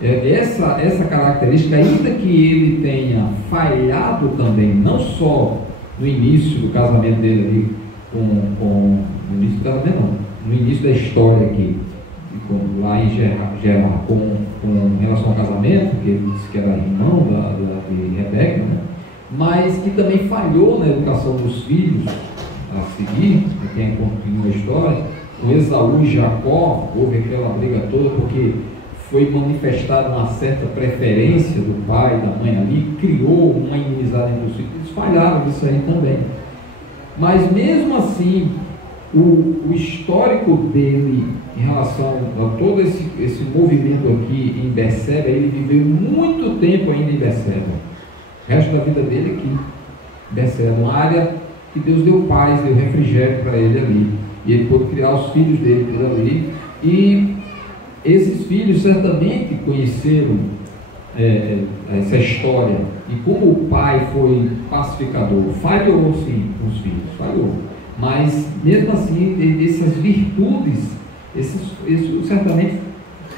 essa característica, ainda que ele tenha falhado também, não só no início do casamento dele ali, no início do casamento não, no início da história aqui, lá em Gerar, com relação ao casamento, que ele disse que era irmão de Rebeca, né? Mas que também falhou na educação dos filhos a seguir, quem continua a história, com Esaú e Jacó, houve aquela briga toda, porque foi manifestada uma certa preferência do pai e da mãe ali, criou uma inimizade entre os filhos. Eles falharam nisso aí também. Mas mesmo assim, o histórico dele em relação a todo esse movimento aqui em Berseba, ele viveu muito tempo ainda em Berseba. O resto da vida dele aqui, Berseba, uma área que Deus deu paz, deu refrigério para ele ali. E ele pôde criar os filhos dele por ali. E esses filhos certamente conheceram essa história. E como o pai foi pacificador, falhou sim com os filhos, falhou. Mas mesmo assim, essas virtudes, isso certamente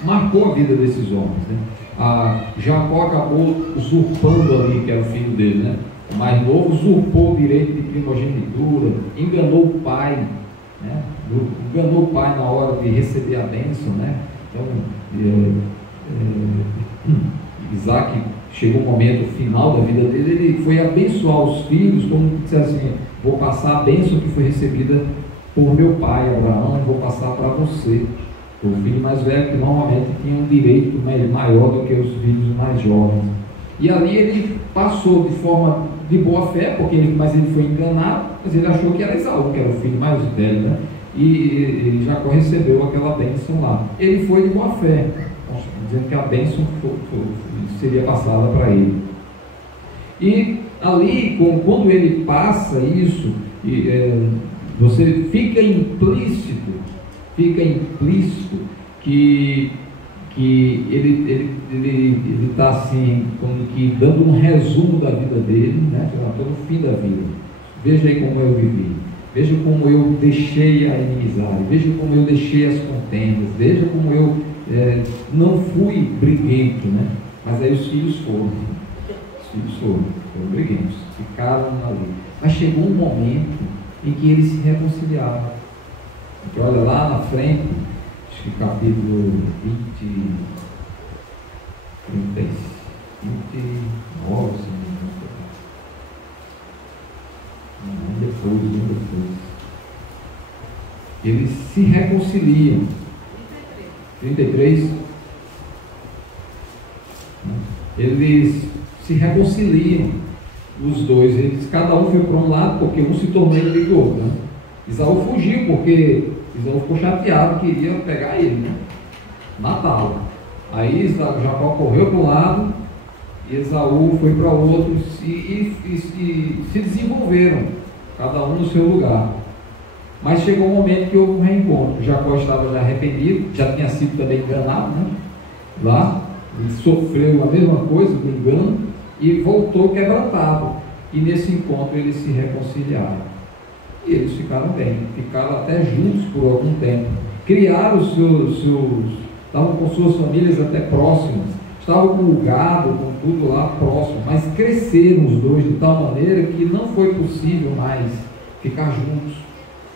marcou a vida desses homens, né? Jacó acabou usurpando ali, que era o filho dele, né? O mais novo usurpou o direito de primogenitura, enganou o pai, né? Enganou o pai na hora de receber a bênção, né? Então, Isaac chegou o momento final da vida dele, ele foi abençoar os filhos, como dizer assim, vou passar a bênção que foi recebida por meu pai Abraão, e vou passar para você, o filho mais velho, que normalmente tinha um direito maior do que os filhos mais jovens. E ali ele passou de forma de boa fé, mas ele foi enganado, mas ele achou que era Esaú, que era o filho mais velho, né? E Jacó recebeu aquela bênção lá. Ele foi de boa fé, dizendo que a bênção seria passada para ele. E ali, quando ele passa isso, você fica implícito que ele está assim, como que dando um resumo da vida dele, né? Estou no fim da vida. Veja aí como eu vivi. Veja como eu deixei a inimizade. Veja como eu deixei as contendas. Veja como eu não fui briguento, né? Mas aí os filhos foram. Foram briguentos. Ficaram ali. Mas chegou um momento em que eles se reconciliaram. Porque olha lá na frente, acho que capítulo 29, depois. Eles se reconciliam. 33. Eles se reconciliam, os dois. Cada um foi para um lado, porque um se tornou inimigo do outro, né? Esaú fugiu, porque Esaú ficou chateado, queria pegar ele, né? Matá-lo. Aí Jacó correu para um lado, e Esaú foi para o outro, e se desenvolveram, cada um no seu lugar. Mas chegou um momento que houve um reencontro. Jacó estava já arrependido, já tinha sido também enganado, né? Lá, ele sofreu a mesma coisa, do engano, e voltou quebrantado. E nesse encontro eles se reconciliaram. E eles ficaram bem, ficaram até juntos por algum tempo. Criaram estavam com suas famílias até próximas, estavam com o gado, com tudo lá próximo, mas cresceram os dois de tal maneira que não foi possível mais ficar juntos.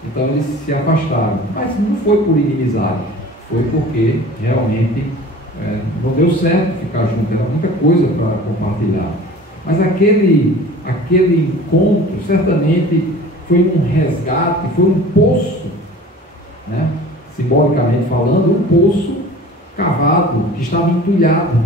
Então eles se afastaram. Mas não foi por inimizade, foi porque realmente não deu certo ficar junto, era muita coisa para compartilhar. Mas aquele encontro certamente foi um resgate, foi um poço, né? Simbolicamente falando, um poço cavado, que estava entulhado,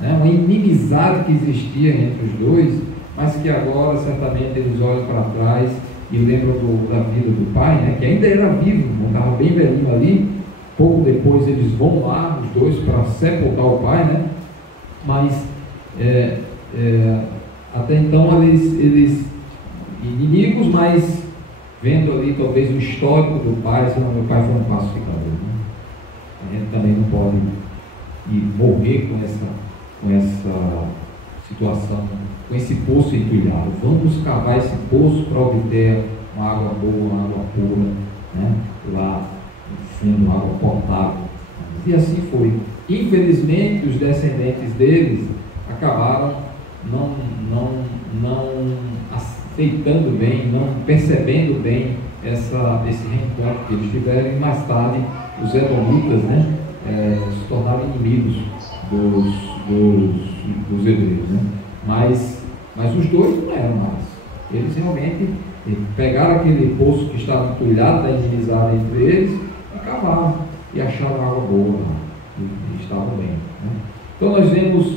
né? Uma inimizade que existia entre os dois, mas que agora certamente eles olham para trás e lembram da vida do pai, né? Que ainda era vivo, estava bem velhinho ali. Pouco depois eles vão lá, os dois, para sepultar o pai, né? Mas até então eles inimigos, mas vendo ali talvez o histórico do pai, senão meu pai foi um pacificador, né? A gente também não pode morrer com essa situação, com esse poço entulhado. Vamos cavar esse poço para obter uma água boa, uma água pura, né? Lá no fundo, uma água potável. E assim foi. Infelizmente, os descendentes deles acabaram não aceitando bem, não percebendo bem esse reencontro que eles tiveram, e mais tarde os edomitas, né, se tornaram inimigos dos hebreus, né? Mas os dois não eram mais. Eles realmente pegaram aquele poço que estava entulhado da inimizade entre eles e cavaram e acharam água boa e estavam bem, né? Então nós vemos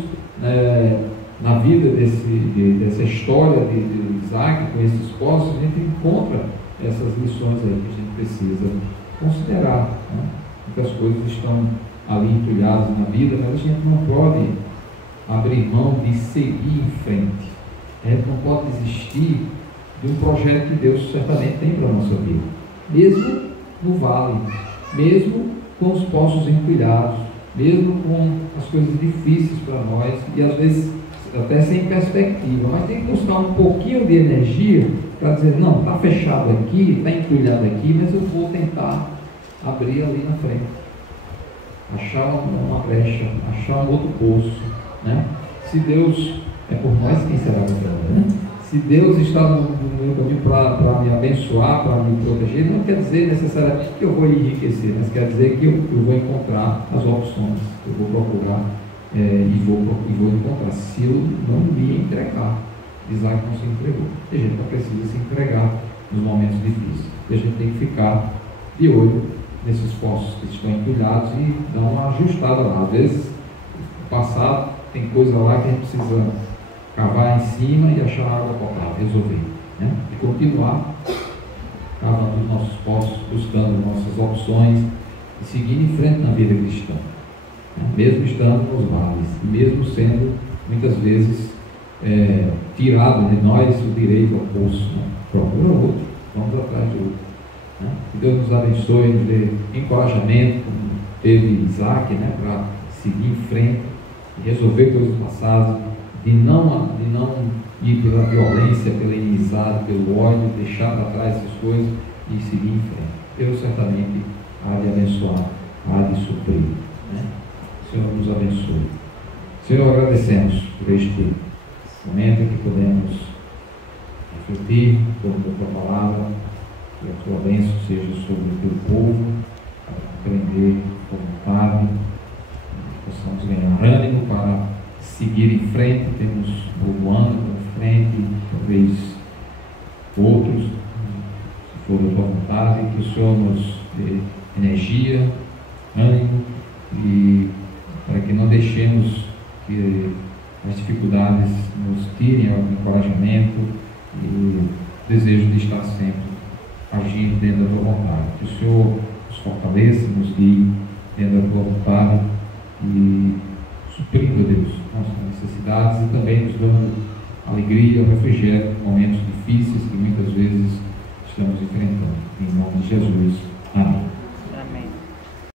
na vida dessa história de Isaac com esses poços, a gente encontra essas lições aí que a gente precisa considerar, né? Muitas coisas estão ali entulhadas na vida, mas a gente não pode abrir mão de seguir em frente. A gente não pode desistir de um projeto que Deus certamente tem para a nossa vida, mesmo no vale, mesmo com os poços empilhados, mesmo com as coisas difíceis para nós e às vezes até sem perspectiva, mas tem que buscar um pouquinho de energia para dizer, não, está fechado aqui, está empilhado aqui, mas eu vou tentar abrir ali na frente, achar uma brecha, achar um outro poço, né? Se Deus é por nós, quem será contra nós, né? Se Deus está no meu caminho para me abençoar, para me proteger, não quer dizer necessariamente que eu vou enriquecer, mas quer dizer que eu vou encontrar as opções, eu vou procurar e vou encontrar, se eu não me entregar. Isaac não se entregou. E a gente não precisa se entregar nos momentos difíceis. E a gente tem que ficar de olho nesses poços que estão empilhados e dar uma ajustada lá. Às vezes, no passado, tem coisa lá que a gente precisa cavar em cima e achar água potável, resolver, né? E continuar cavando os nossos poços, buscando nossas opções e seguir em frente na vida cristã, né? Mesmo estando nos vales, e mesmo sendo muitas vezes tirado de nós o direito ao poço, né? Procura outro, vamos atrás de outro, né? Que Deus nos abençoe, nos dê encorajamento, como teve Isaac, né? Para seguir em frente e resolver coisas passadas, de não ir pela violência, pela inimizade, pelo ódio, deixar para trás essas coisas e seguir em frente. Deus certamente há de abençoar, há de suprir, né? O Senhor nos abençoe. Senhor, agradecemos por este momento em que podemos refletir sobre a Tua palavra, que a Tua bênção seja sobre o Teu povo, para aprender com vontade, possamos ganhar ânimo para seguir em frente. Temos um novo ano pela frente, talvez outros, se for da Tua vontade, que o Senhor nos dê energia, ânimo, e para que não deixemos que as dificuldades nos tirem o encorajamento e o desejo de estar sempre agindo dentro da Tua vontade. Que o Senhor nos fortaleça, nos guie dentro da Tua vontade e suprindo, Deus, nossas necessidades e também nos dando alegria, refrigério em momentos difíceis que muitas vezes estamos enfrentando. Em nome de Jesus.